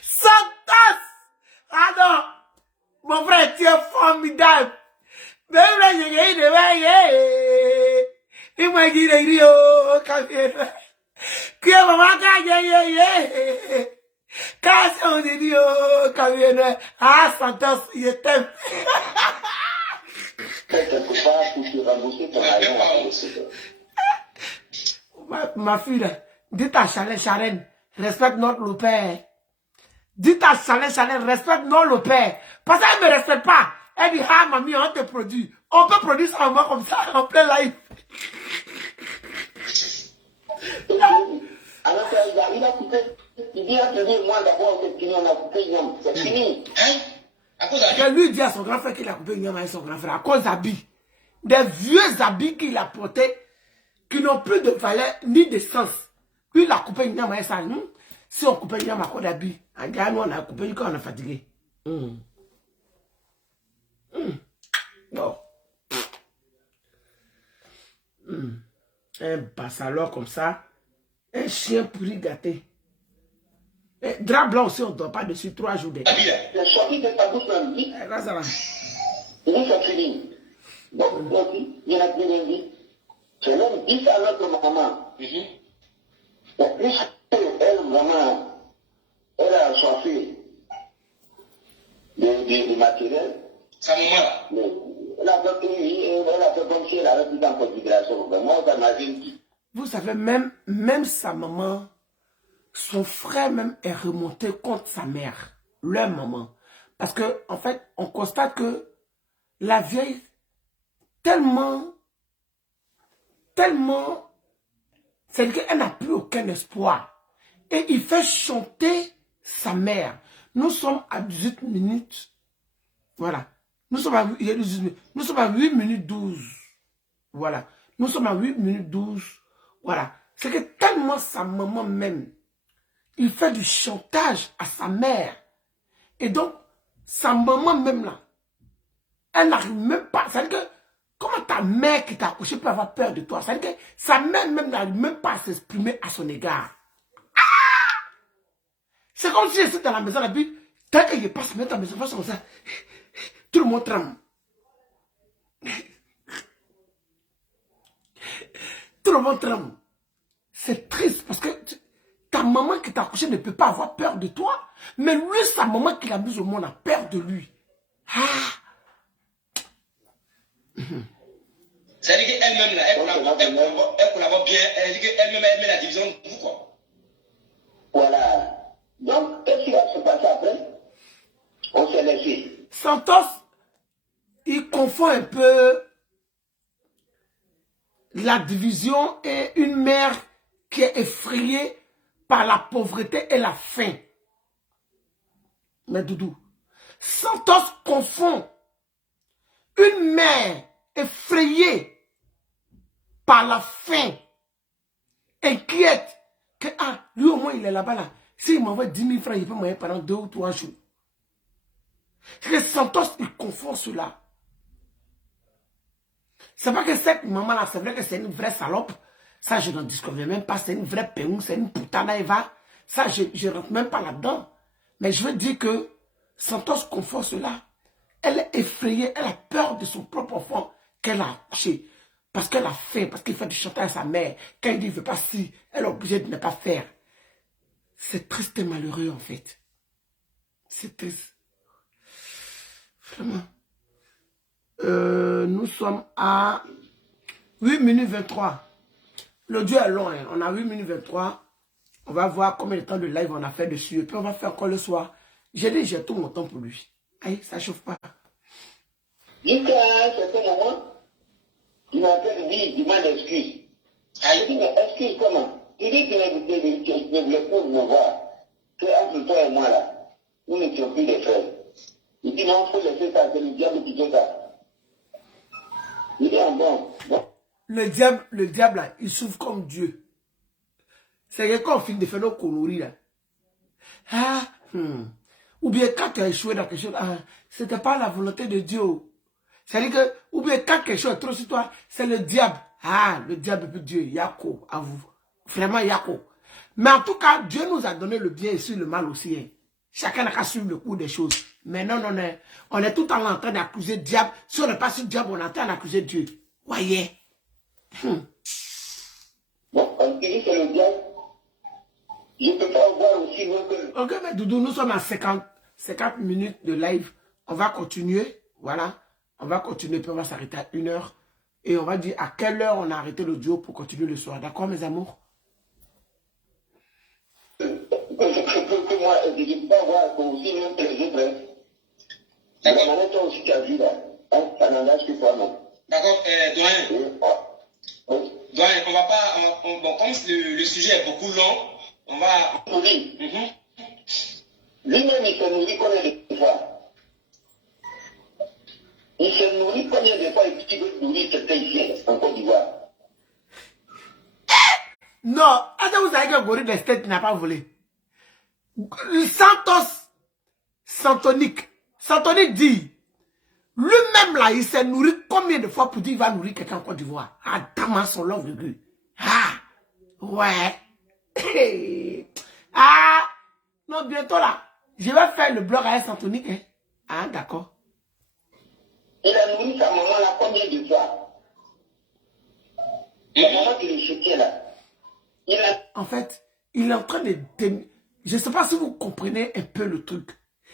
Santos ah non mon frère tu es formidable même là j'ai gagné de ouais il m'a dit les oh camion qui maman gagné quand on dit oh camion ah Santos je t'aime ma fille là, dis ta Charlène respecte notre père. Dis ta Charlène respecte notre père. Parce qu'elle ne me respecte pas. Elle dit ah mamie on te produit. On peut produire ça en comme ça en plein live. Alors il a coupé. Il dit à moi d'abord on a coupé Yam. C'est fini. Je lui dis à son grand frère qu'il a coupé Yam avec son grand frère à cause d'habits. Des vieux habits qu'il a portés qui n'ont plus de valeur ni de sens. Lui il a coupé Yam avec ça. Si on coupait Yam à cause d'habits, en gars nous on a coupé quand on est fatigué. Non. Un bassalor comme ça. Un chien pourri gâté. Et drap blanc aussi, on ne dort pas dessus 3 jours. C'est sorti de ta bouche dans le vide. Il dit c'est fini. Donc, il y en a plus d'un dit. C'est même dit à notre maman. La plus elle, vraiment, elle a soifé de matériel. Sa maman là. Elle a fait comme si elle avait tout en configuration. Moi, ça m'a dit. Vous savez, même sa maman, son frère même est remonté contre sa mère, leur maman. Parce que, en fait, on constate que la vieille, tellement, c'est-à-dire qu'elle n'a plus aucun espoir. Et il fait chanter sa mère. Nous sommes à 18 minutes. Voilà. Nous sommes à 8 minutes 12. Voilà. Nous sommes à 8 minutes 12. Voilà. C'est que tellement sa maman même, il fait du chantage à sa mère. Et donc, sa maman même là, elle n'arrive même pas. C'est-à-dire que, comment ta mère qui t'a accouché peut avoir peur de toi? C'est-à-dire que sa mère même n'arrive même pas à s'exprimer à son égard. Ah! C'est comme si je suis dans la maison, et puis, tant que je passe mettre à mes enfants comme ça, tout le monde tremble. Tout le monde tremble. C'est triste parce que ta maman qui t'a accouché ne peut pas avoir peur de toi. Mais lui, sa maman qui l'a mise au monde a peur de lui. Ah! C'est-à-dire qu'elle-même, elle collabore bien. Elle dit qu'elle-même, elle met la division de vous, quoi. Voilà. Donc, qu'est-ce qui va se passer après? On s'est laissé. Santos, il confond un peu la division et une mère qui est effrayée par la pauvreté et la faim. Mais Doudou, Santos confond une mère effrayée par la faim, inquiète, que lui au moins il est là-bas là. S'il m'envoie 10 000 francs, il peut m'envoyer pendant 2 ou 3 jours. C'est que Santos, il confond cela. C'est pas que cette maman-là, c'est vrai que c'est une vraie salope. Ça, je n'en discute même pas. C'est une vraie péou, c'est une putana Eva. Ça, je ne rentre même pas là-dedans. Mais je veux dire que Santos confond cela. Elle est effrayée, elle a peur de son propre enfant qu'elle a accouché. Parce qu'elle a faim, parce qu'il fait du chantage à sa mère. Quand il dit, il ne veut pas si, elle est obligée de ne pas faire. C'est triste et malheureux, en fait. C'est triste. Vraiment. Nous sommes à 8 minutes 23. L'audio est long, hein. On a 8 minutes 23. On va voir combien de temps de live on a fait dessus. Et puis on va faire encore le soir J'ai dit, j'ai tout mon temps pour lui. Aïe, ça chauffe pas. Jusqu'à un certain moment, il m'appelle, il demande excuse. Je dis, mais excuse comment? Il dit qu'il ne voulait plus me voir. C'est entre toi et moi là. Nous n'étions plus des frères. Il dit, non, il faut laisser ça, c'est le diable qui fait ça. Il dit, ah bon. Le diable là, il souffre comme Dieu. C'est que quand on finit de faire nos conneries là. Ah, ou bien quand tu as échoué dans quelque chose, ah, c'était pas la volonté de Dieu. C'est-à-dire que, ou bien quand quelque chose est trop sur toi, c'est le diable. Ah, le diable peut Dieu, Yako, à vous. Vraiment Yako. Mais en tout cas, Dieu nous a donné le bien et sur le mal aussi. Hein. Chacun n'a qu'à suivre le cours des choses. Mais non, on est tout le temps en train d'accuser le diable. Si on n'est pas sur le diable, on est en train d'accuser Dieu. Voyez. Bon, quand il dit c'est le diable, je ne peux pas voir aussi loin que... Ok, mais Doudou, nous sommes à 50 minutes de live. On va continuer. Voilà. On va continuer, puis on va s'arrêter à 1 heure. Et on va dire à quelle heure on a arrêté l'audio pour continuer le soir. D'accord, mes amours? Que moi, je ne peux pas voir aussi loin que les autres. D'accord. La manette aussi, tu as vu là. Hein, ça n'engage que toi, non. D'accord, doyen. Oui. Doyen, on va pas... bon, comme le sujet est beaucoup long, on va... Oui. Lui-même, il se nourrit combien de fois? Il se nourrit combien de fois et puis il veut nourrir certains ici, en Côte d'Ivoire? Non, est-ce que vous savez que le gorille d'Esthète n'a pas volé? Santonique dit, lui-même là, il s'est nourri combien de fois pour dire qu'il va nourrir quelqu'un en Côte d'Ivoire? Ah, Damas, son long virgule. Ah, ouais. Ah, non, bientôt là, je vais faire le blog à Santonique. Hein. Ah, d'accord. Il a nourri sa maman là combien de fois? La maman qui le soutient là. En fait, il est en train de... Je ne sais pas si vous comprenez un peu le truc.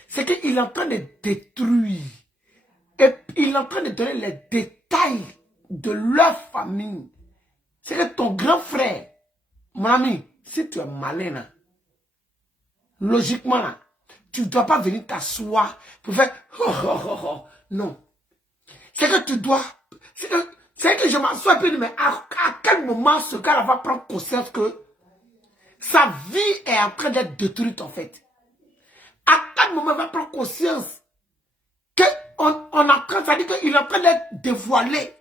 C'est qu'il est en train de détruire. Et il est en train de donner les détails de leur famille. C'est que ton grand frère, mon ami, si tu es malin, là, logiquement, là, tu ne dois pas venir t'asseoir pour faire... Non. C'est que tu dois... C'est que je m'assois et puis, mais à quel moment ce gars-là va prendre conscience que sa vie est en train d'être détruite en fait? À quel moment il va prendre conscience qu'il est en train d'être dévoilé?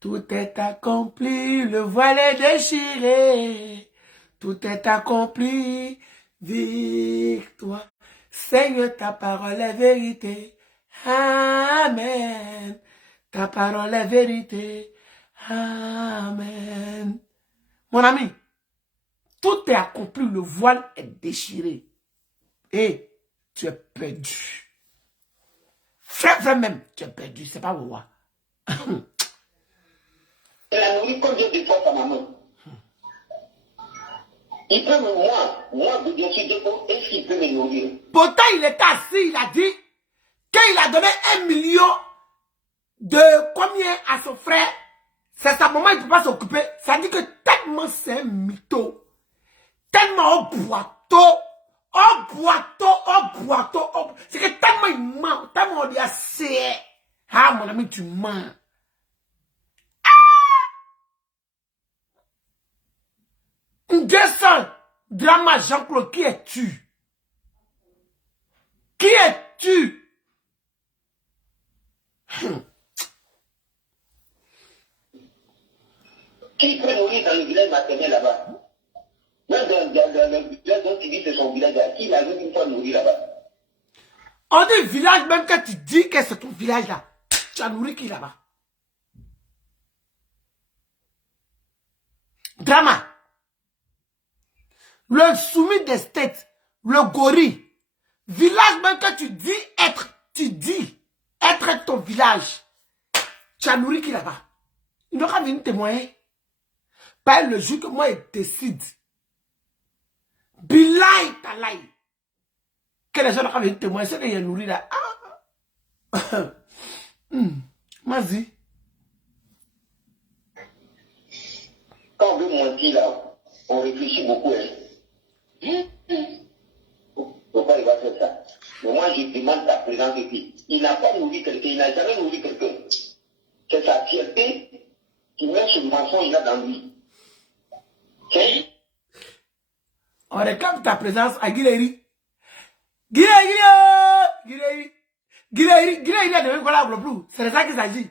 Tout est accompli, le voile est déchiré. Tout est accompli, victoire. Seigneur, ta parole est vérité. Amen. Ta parole est vérité. Amen. Mon ami, tout est accompli, le voile est déchiré. Et tu es perdu. Frère même, tu es perdu, c'est pas moi. Il a nourri combien de fois sa maman? Il peut me, moi, bien sûr, est-ce qu'il peut me nourrir? Pourtant, il était assis, il a dit qu'il a donné 1 million de combien à son frère, c'est sa maman, il ne peut pas s'occuper. Ça dit que tellement c'est un mytho, tellement au boiteau, c'est que tellement il ment, tellement on dit assez. Ah, mon ami, tu mens. Descends, drama Jean-Claude, qui es-tu? Qui es-tu? Qui peut nourrir dans le village maternel là-bas? Même dans le village dont tu dis que c'est son village là, qui l'a vu une fois nourrir là-bas? On dit village, même quand tu dis que c'est ton village là, tu as nourri qui là-bas? Drama. Le soumis des States, le gorille, village même que tu dis être ton village, tu as nourri qui là-bas? Il n'aura pas venir témoigner. Pas le jour que moi, il décide. Bilay, talay. Que les gens n'ont pas venir témoigner, c'est qu'il y a nourri là. Ah. Vas-y. Quand on veut mentir là, on réfléchit beaucoup. Hein. Pourquoi il va faire ça? Mais moi, je demande ta présence ici. Il n'a pas nourri quelqu'un, il n'a jamais nourri quelqu'un. C'est sa fierté qui met ce mensonge-là dans lui. Okay? On réclame ta présence à Guiléry. Guiléry a devenu quoi plus. C'est de ça qu'il s'agit.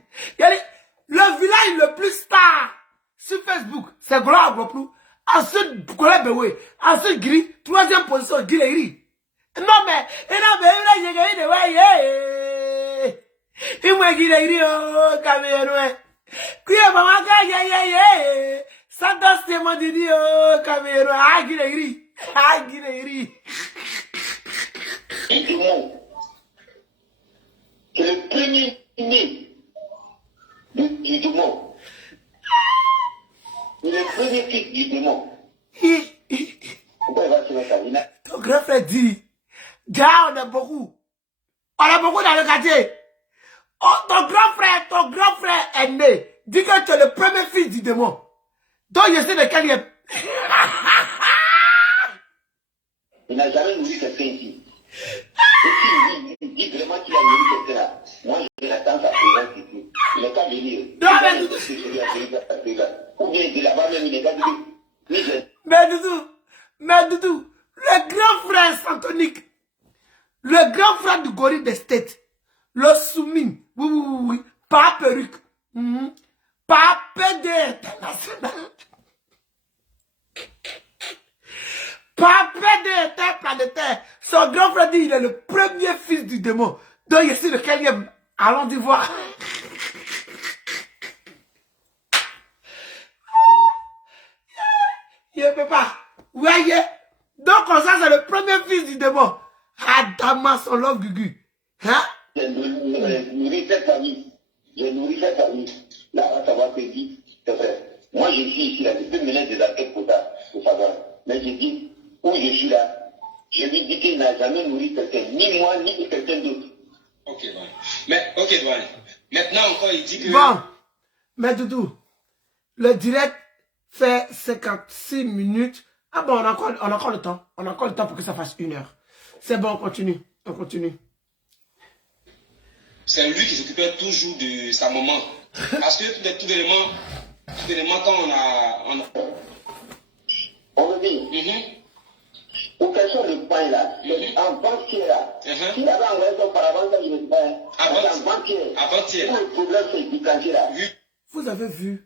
Le village le plus star sur Facebook, c'est Gloire Gloplu. Ensuite, Gola Bewe. Ensuite, Giri. Troisième position, Guiléry. Non, mais, il m'a Guiléry, oh, Cameroun. Crier maman, Santos Témoin Didi, oh, Cameroun. Ah, Guiléry. Ah, Guiléry. C'est le premier né du démon. Il est le premier fils du démon. Pourquoi il va se mettre à l'île? Ton grand frère dit, gars, on a beaucoup. On a beaucoup dans le quartier. Oh, ton grand frère est né. Dis que tu es le premier fils du démon. Donc, je sais de quel il est. Il n'a jamais nourri quelqu'un ici. Il dit vraiment qu'il a nourri quelqu'un là. Moi, je l'attends sa présence ici. Il n'est pas venu. Ou bien il est là-bas même, il n'est pas venu. Mais Doudou, le grand frère Santonique, le grand frère du gorille des States, le Soumine, oui, pas perruque, pas PD international, pas PD interplanétaire. Son grand frère dit il est le premier fils du démon. Donc ici le quatrième, allons y voir. Il ne peut pas. Voyez. Donc, comme ça, c'est le premier fils du démon. Adama son love Gugu. Hein? J'ai nourri cette famille. Là, on va savoir que dit, c'est vrai. Moi, je suis ici, là. Je peux mener des enquêtes pour ça, pour savoir. Mais je dis, où je suis là, je lui dis qu'il n'a jamais nourri quelqu'un, ni moi, ni quelqu'un d'autre. Ok, Douane. Mais, ok, Douane. Maintenant encore, il dit que... Bon. Mais Doudou, le direct fait 56 minutes. Ah bon, on a encore le temps. On a encore le temps pour que ça fasse 1 heure. C'est bon, on continue. C'est lui qui s'occupait toujours de sa maman. Parce que tout élément quand On me dit, pour question de pain là, en banquier là, s'il avait envoyé son paravent, il ne pas. Avant-hier. Tout le problème c'est du candidat là. Vous avez vu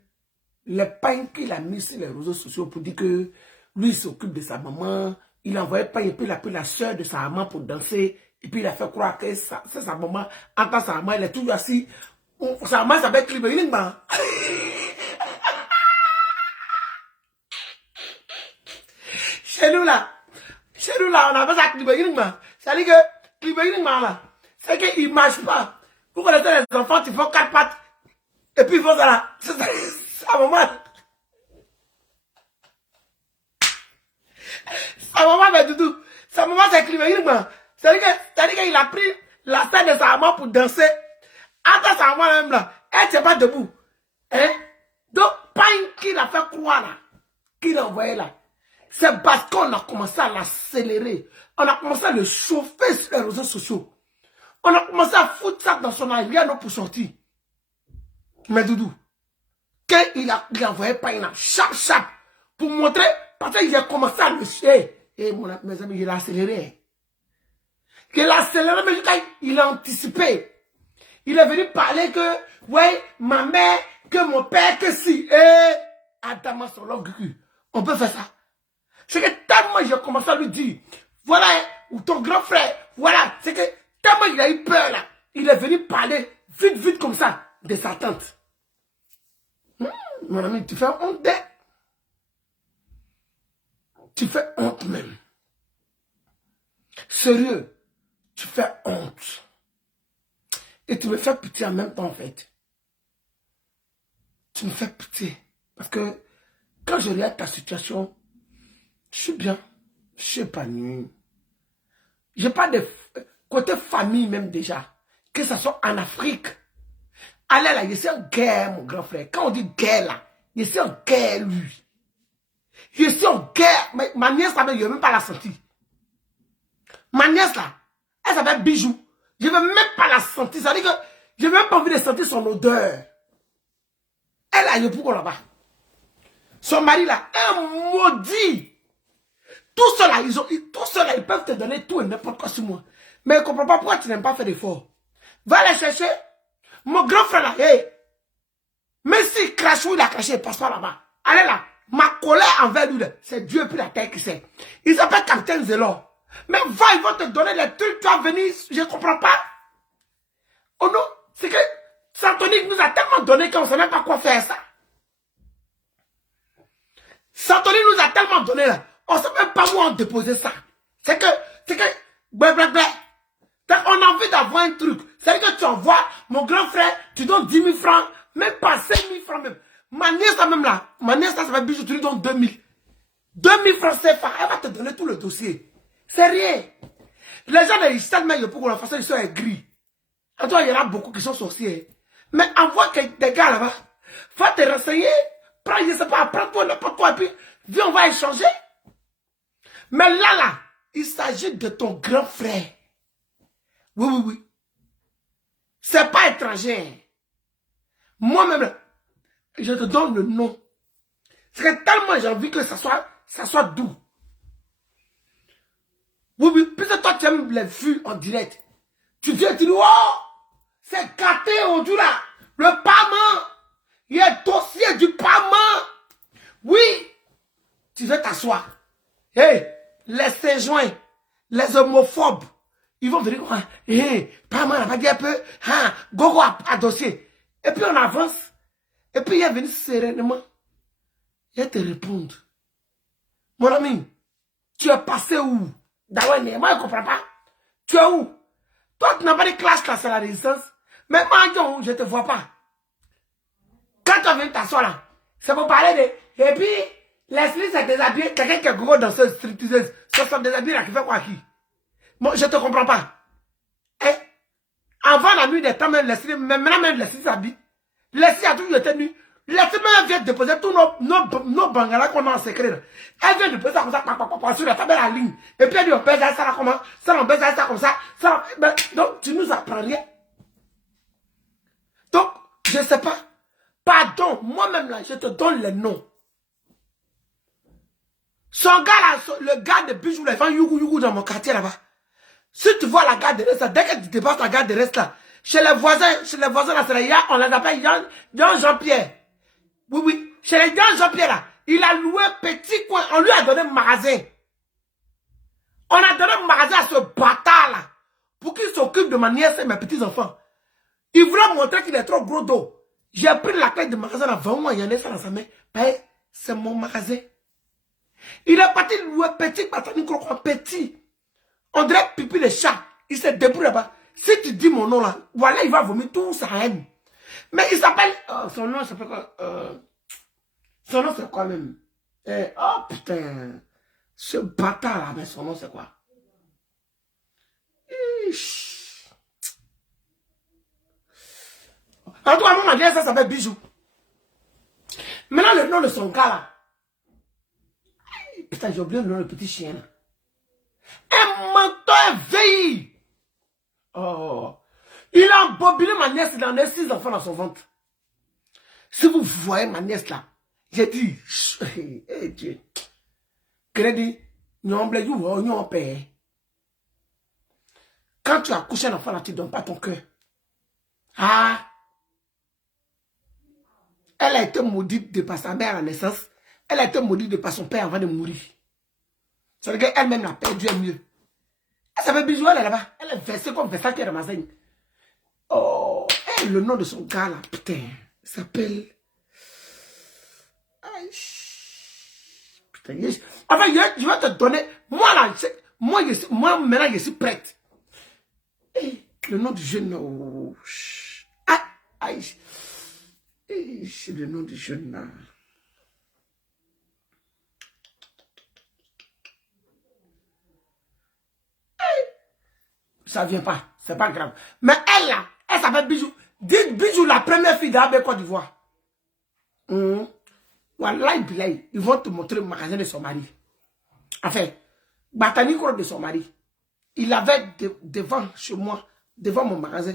les pains qu'il a mis sur les réseaux sociaux pour dire que lui il s'occupe de sa maman. Il a envoyé pain et puis il a pris la soeur de sa maman pour danser. Et puis il a fait croire que c'est sa maman. En tant que sa maman, elle est toujours assise. Sa maman s'appelle Clibéringman. Chez nous là, on appelle ça Clibéringman. C'est-à-dire que Clibéringman là, c'est qu'il ne marche pas. Vous connaissez les enfants qui font 4 pattes. Et puis ils font ça là. C'est sa maman. Sa maman, mais Doudou. Sa maman, c'est Clibéringman. C'est-à-dire qu'il a pris la scène de sa maman pour danser. Attends, sa maman même là, elle n'est pas debout. Hein? Donc, pas qu'il a fait croire là, qu'il a envoyé là. C'est parce qu'on a commencé à l'accélérer. On a commencé à le chauffer sur les réseaux sociaux. On a commencé à foutre ça dans son arrière pour sortir. Mais Doudou, quand il a envoyé pas une chap pour montrer, parce qu'il a commencé à le chier. Et mes amis, il a accéléré. Il a accéléré, mais il a anticipé. Il est venu parler que, ouais, ma mère, que mon père, que si, Adama Solo Gugu. On peut faire ça. C'est que tellement j'ai commencé à lui dire, voilà, ou ton grand frère, voilà, c'est que tellement il a eu peur là, il est venu parler vite comme ça de sa tante. Mon ami, tu fais honte. Tu fais honte même. Sérieux, tu fais honte. Et tu me fais pitié en même temps en fait. Tu me fais pitié. Parce que quand je regarde ta situation, je suis bien. Je suis épanoui. Je n'ai pas de côté famille même déjà. Que ce soit en Afrique. Allez là, je suis en guerre mon grand frère. Quand on dit guerre là, je suis en guerre lui. Je suis en guerre. Mais ma nièce, je ne vais même pas la sentir. Ma nièce là, elle s'appelle Bijou. Je ne veux même pas la sentir. Ça veut dire que je n'ai même pas envie de sentir son odeur. Elle a eu pourquoi là-bas. Son mari là, un maudit. Tous ceux-là, ils peuvent te donner tout et n'importe quoi sur moi. Mais je ne comprends pas pourquoi tu n'aimes pas faire d'efforts. Va aller chercher. Mon grand frère là, hey. Mais si crache où il a craché, il passe pas là-bas. Allez là. Ma colère envers lui, c'est Dieu puis la terre qui sait. Il s'appelle Capitaine Zélor. Mais va, ils vont te donner les trucs, tu vas venir, je ne comprends pas. Oh non, c'est que Santonique nous a tellement donné qu'on ne sait même pas quoi faire ça. Santonique nous a tellement donné là, on ne sait même pas où on déposer ça. C'est que, blablabla. On a envie d'avoir un truc. C'est-à-dire que tu envoies mon grand frère, tu donnes 10 000 francs, même pas 5 000 francs même. Ma nièce là même là, ma nièce là, ça va Bijou, tu lui donnes 2 000. 2 000 francs CFA, elle va te donner tout le dossier. C'est rien. Les gens ils savent même pour la façon ils sont aigris. En toi, il y en a beaucoup qui sont sorciers. Mais envoie des gars là-bas. Va te renseigner. Prends, je ne sais pas, prends-toi n'importe quoi et puis viens, on va échanger. Mais là, il s'agit de ton grand frère. Oui. C'est pas étranger. Moi-même, je te donne le nom. C'est que tellement j'ai envie que ça soit doux. Oui, puisque toi tu aimes les vues en direct. Tu viens, tu dis, oh, c'est gâté aujourd'hui là. Le paiement. Il y a un dossier du paiement. Oui. Tu veux t'asseoir. Hey, les séjoins, les homophobes, ils vont venir, paiement, on va dire un peu, gogo à dossier. Et puis on avance. Et puis il est venu sereinement. Il te répondre. Mon ami, tu es passé où? Dawane, moi je ne comprends pas. Tu es où? Toi tu n'as pas de classe là, c'est la résistance. Mais moi je ne te vois pas. Quand tu viens t'asseoir là, c'est pour parler de... Et puis, Leslie s'est déshabillé. Quelqu'un qui est gros dans ce stripteaseuse. Ce sont déshabillés là qui fait quoi qui? Moi je ne te comprends pas. Hein? Avant la nuit des temps, même Leslie, maintenant même Leslie s'habille. Leslie a toujours été nue. Leslie même vient déposer tous nos bangalas qu'on a en secret. Là. Elle vient déposer ça comme ça, sur la table de la ligne. Et puis elle dit on pèse ça là comment? Ça on pèse ça comme ça. Donc tu nous apprends rien. Donc, je ne sais pas. Pardon, moi-même là, je te donne les noms. Son gars là, le gars de Bijou là, il vend yougou dans mon quartier là-bas. Si tu vois la gare de reste là, dès que tu dépasses la gare de reste là, chez les voisins là, on les appelle Jean-Pierre. Oui. Chez les Jean-Pierre là, il a loué un petit coin, on lui a donné un magasin. On a donné un magasin à ce bâtard là, pour qu'il s'occupe de ma nièce et mes petits-enfants. Il voulait montrer qu'il est trop gros dos. J'ai pris la clé du magasin là, 20 mois, il y en a ça dans sa main. C'est mon magasin. Il est parti louer petit bâtiment, petit. On dirait pipi de chat. Il se débrouille là-bas. Si tu dis mon nom là, voilà, il va vomir tout sa haine. Mais il s'appelle... son nom s'appelle quoi? Son nom c'est quoi même? Oh putain. Ce bâtard là, mais son nom c'est quoi? En tout cas, moi, ma vieille, ça s'appelle Bijou. Maintenant, le nom de son gars là. Putain, j'ai oublié le nom du petit chien là. Un menteur vieilli. Oh. Il a embobiné ma nièce, il en a 6 enfants dans son ventre. Si vous voyez ma nièce là, j'ai dit, Dieu. Crédit, nous paye. Quand tu as couché un enfant là, tu ne donnes pas ton cœur. Ah. Elle a été maudite de par sa mère à la naissance. Elle a été maudite de par son père avant de mourir. Ça veut dire qu'elle-même l'a perdu mieux. Elle s'appelle Bijou, elle est là-bas. Elle est versée comme Versace qui est Ramazen. Oh, le nom de son gars là, putain, il s'appelle... Putain, enfin, je vais te donner... Moi là, moi maintenant je suis prête. Le nom du jeune... Oh, c'est le nom du jeune là. Ça vient pas, c'est pas grave. Mais elle là, elle s'appelle Bijou. Dites Bijou, la première fille d'Abbé Côte d'Ivoire. Voilà, ils vont te montrer le magasin de son mari. Enfin, Batani de son mari. Il avait devant chez moi, devant mon magasin.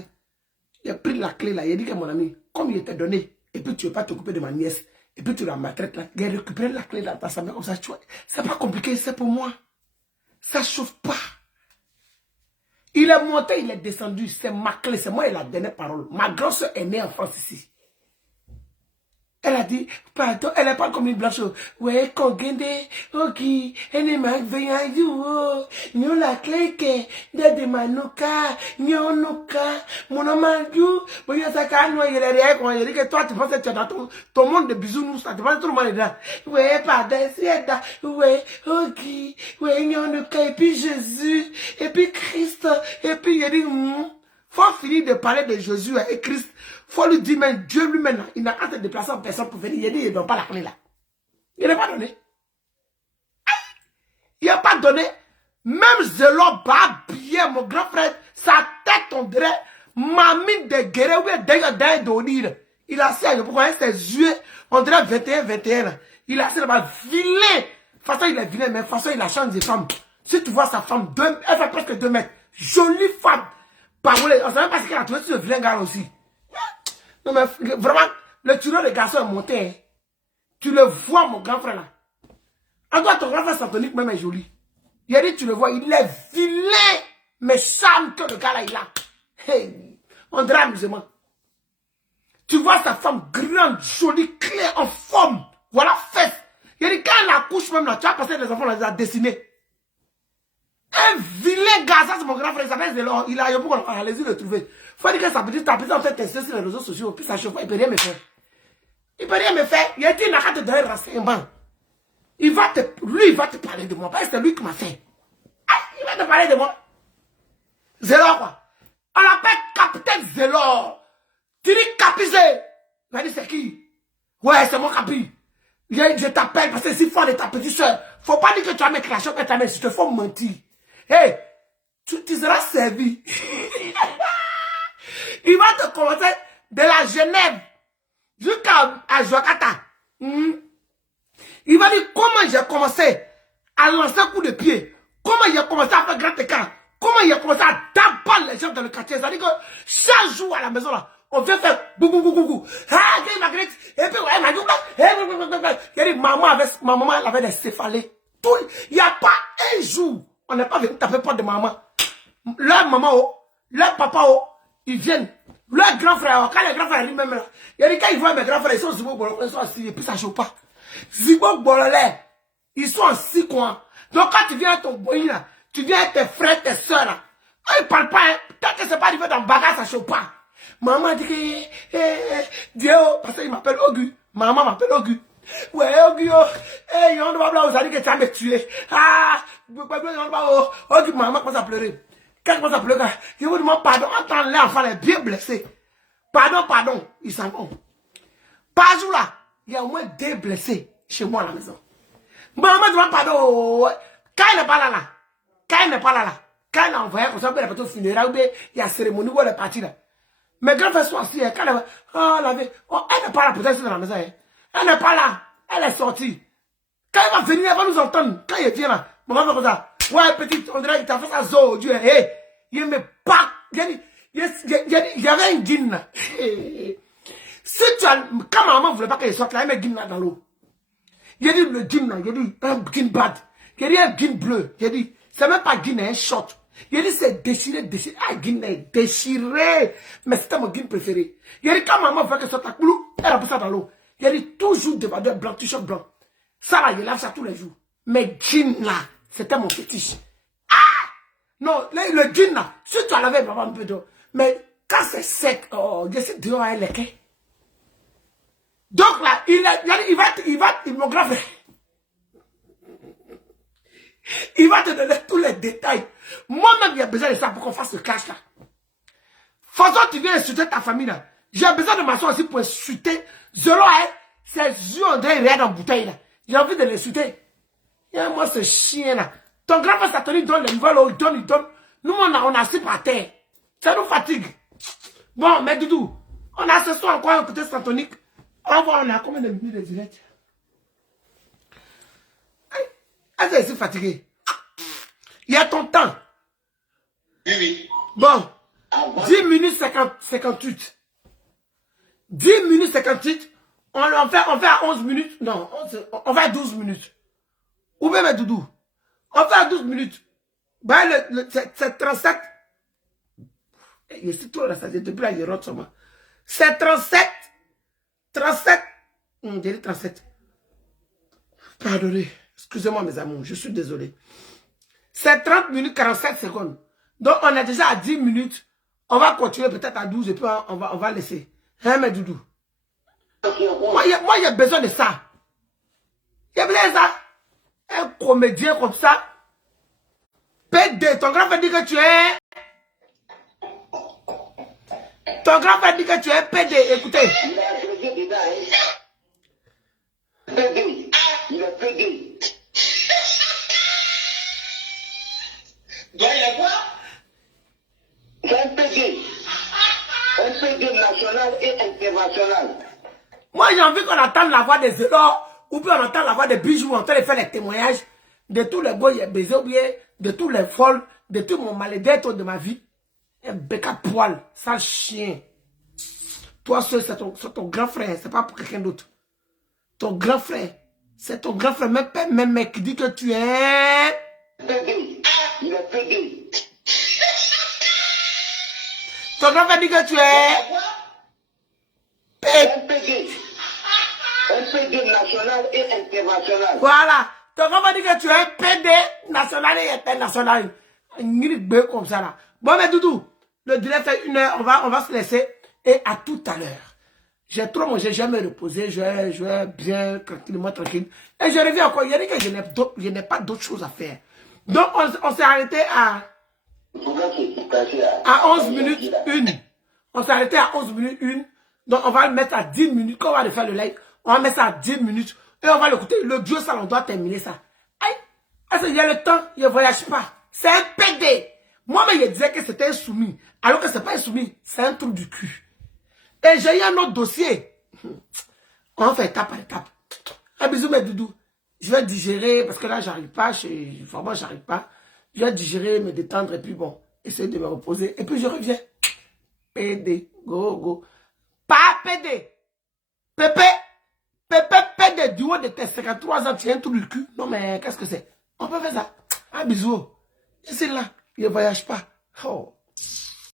Il a pris la clé là. Il a dit que mon ami, comme il était donné, et puis tu ne veux pas t'occuper de ma nièce, et puis tu la maltraites là, il a récupéré la clé là dans sa main comme ça. C'est pas compliqué, c'est pour moi. Ça ne chauffe pas. Il est monté, il est descendu. C'est ma clé, c'est moi et la dernière parole. Ma grande soeur est née en France ici. Elle a dit, pardon, elle n'est pas comme une blanche. Ouais, Kogende, ok, elle est mal veillant, nous la clé que, de manuka, nyonuka, mon nom du, bon, il y a ça quand il est derrière, quand il dit que toi, tu penses que tu es dans ton monde de bisounours, tu penses que tout le monde est là. Ouais, pardon, c'est là, ouais, ok, ouais, nyonuka, et puis Jésus, et puis Christ, et puis il dit, faut finir de parler de Jésus et Christ. Faut lui dire, mais Dieu lui-même, il n'a qu'à se déplacer en personne pour venir. Il dit, il ne donne pas la clé là. Il n'a pas donné. Il n'a pas donné. Même Zélo bat bien, mon grand frère, sa tête, on dirait, mamie de guerre, ou d'ailleurs, d'onir. Il a assis, pourquoi ses yeux, on dirait 21. Il a assis là-bas, vilain. De toute façon, il est vilain, mais de toute façon, il a changé de femme. Si tu vois sa femme, elle fait presque 2 mètres. Jolie femme. Parole, on ne sait même pas ce qu'elle a trouvé sur le vilain gars aussi. Non, mais vraiment, le tueur de garçon est monté. Hein. Tu le vois, mon grand frère là. En toi, ton grand frère Santonique même est joli. Il a dit, tu le vois, il est vilain, mais charme que le gars là, il a. Hey, on dirait amusement. Tu vois sa femme grande, jolie, claire, en forme. Voilà, fesse. Il a dit, quand elle accouche même là, tu vas passer les enfants là, il a dessiné. Un vilain gars, ça c'est mon grand frère, il s'appelle Zélor. Il a eu beaucoup, allez-y le trouver. Faut dire que sa petite en fait tester sur les réseaux sociaux, puis ça chauffe, il peut rien me faire. Il peut rien me faire. Il a dit, il n'a qu'à te donner un renseignement. Lui, il va te parler de moi, parce que c'est lui qui m'a fait. Ah, il va te parler de moi. Zélor, quoi. On l'appelle Capitaine Zélor. Tu dis Capizé. Il a dit, c'est qui? Ouais, c'est mon capi. Je t'appelle parce que c'est fort de ta petite soeur. Faut pas dire que tu as mes crachats, que tu as mes si tu faut mentir. Hey, tu seras servi. Il va te commencer de la Genève jusqu'à Joakata. Il va dire comment j'ai commencé à lancer un coup de pied. Comment il a commencé à faire grand écart. Comment il a commencé à taper les gens dans le quartier. C'est-à-dire que chaque jour à la maison là, on vient faire bougou. Ah, Marguerite. Et puis, ouais, il dit, ma maman elle avait des céphalées. Il n'y a pas un jour, on n'est pas venu taper porte de maman. Leur maman, leur papa, ils viennent. Leur grand frère, quand les grands frères lui-même là, il a dit, quand ils voient mes grands frères, ils sont ils sont assis, et puis ça ne chauffe pas. Zibo Bololé, ils sont en 6 coins. Donc quand tu viens à ton boy là, tu viens avec tes frères, tes soeurs là, ils ne parlent pas, hein. Tant que ce n'est pas arrivé dans le bagage, ça ne chauffe pas. Maman dit que Dieu, parce qu'il m'appelle Ogu. Maman m'appelle Ogu. Ouais, Ogu, hey, on doit voir, vous allez que tu vas me tuer. Ah, Ogu, maman commence à pleurer. Quand elle commence à pleurer, je vous demande pardon. Entends l'enfant est bien blessé. Pardon, ils s'en vont. Par jour là, il y a au moins 2 blessés chez moi à la maison. Maman demande pardon. Quand elle n'est pas là, quand elle a envoyé comme ça, elle est au funéraire, il y a cérémonie où elle est partie là. Mes grands frères sont assis, quand elle n'est pas là, peut-être dans la maison. Elle n'est pas là, elle est sortie. Quand elle va venir, elle va nous entendre. Quand elle vient là, mon grand frère comme ça. Ouais, petite, on dirait qu'il t'a fait ça, zo, Dieu. Hey, il me pas. Il y avait un guine là. Si tu as, quand maman ne voulait pas qu'elle sorte là, elle met guine là dans l'eau. Il a dit le guine là, il a dit un guine bad. Il a dit un guine bleu. Il a dit, c'est même pas guine, un short. Il a dit c'est déchiré. Ah, guine est déchiré. Mais c'était mon guine préféré. Il a dit quand maman veut qu'elle sorte la coulou, elle a poussé ça dans l'eau. Il a dit toujours débardeur blanc, t-shirt blanc. Ça là, il lave ça tous les jours. Mais jean là, c'était mon fétiche. Ah! Non, le jean là, si tu as lavé, maman un peu d'eau. Mais quand c'est sec, oh, je sais dehors à l'équerre. Donc là, il va, mon grand frère, il va te donner tous les détails. Moi-même, il y a besoin de ça pour qu'on fasse ce cash là. Façon, tu viens insulter ta famille là. J'ai besoin de m'asseoir aussi pour insulter. Zéro, hein, ses yeux, on dirait rien dans la bouteille là. J'ai envie de l'insulter. Moi, ce chien là. Ton grand frère Santonique donne les nouvelles, il donne. Nous, on a assis par terre. Ça nous fatigue. Bon, mais Doudou, on a ce soir encore un côté Santonique. On voit, on a combien de minutes de direct? Est-ce que je suis fatigué? Il y a ton temps. Oui, oui. Bon, 10 minutes 58. 10 minutes 58. On fait à 11 minutes. Non, on fait à 12 minutes. Où même Doudou? On fait à 12 minutes. Bah, c'est 37. Je suis trop là, ça depuis là, je rentre sur moi. C'est 37. 37. J'ai dit 37. Pardonnez. Excusez-moi, mes amours. Je suis désolé. C'est 30 minutes 47 secondes. Donc, on est déjà à 10 minutes. On va continuer peut-être à 12 et puis on va laisser. Hein, mes doudous? Moi, j'ai besoin de ça. J'ai besoin de ça. Un comédien comme ça. PD, ton grand frère dit que tu es... Ton grand frère dit que tu es PD. Écoutez. Il a agrégé dedans, hein. PD. Il est PD. Doit il est quoi? C'est un PD. Un PD national et international. Moi, j'ai envie qu'on entende la voix des Zélors, ou bien on entend la voix des bijoux, en train de faire les témoignages de tous les boys baisés, ou bien de tous les folles, de tout mon mal-être de ma vie. Un bec à poil, sale chien. Toi seul, c'est ton grand frère, c'est pas pour quelqu'un d'autre. Ton grand frère, c'est ton grand frère, même mec qui dit que tu es... PD. Il est PD. Ton grand frère dit que tu es... Un PD. Un PD national et international. Voilà. Ton grand frère dit que tu es un PD national et international. Une grille comme ça là. Bon, mais Doudou, le délai fait 1 heure, on va se laisser. Et à tout à l'heure. J'ai trop mangé, j'ai me reposer, je vais bien, tranquillement, tranquille. Et je reviens encore. Il y a dit que je n'ai pas d'autres choses à faire. Donc, on s'est arrêté à 11 minutes 1. On s'est arrêté à 11 minutes 1. Donc, on va le mettre à 10 minutes. Quand on va le faire le live, on va mettre ça à 10 minutes. Et on va l'écouter. Le Dieu, ça, on doit terminer ça. Aïe! Parce qu'il y a le temps, il ne voyage pas. C'est un PD. Moi-même, je disais que c'était un soumis. Alors que ce n'est pas un soumis, c'est un trou du cul. Et j'ai eu un autre dossier. On fait étape par étape. Un bisou, mes doudous. Je vais digérer, parce que là, j'arrive pas. Vraiment, j'arrive pas. Je vais digérer, me détendre, et puis bon, essayer de me reposer. Et puis je reviens. PD, go, go. Pas PD. Pépé, PD, du haut de tes 53 ans, tu as un trou du cul. Non, mais qu'est-ce que c'est? On peut faire ça. Un bisou. Je suis là. Je ne voyage pas. Oh.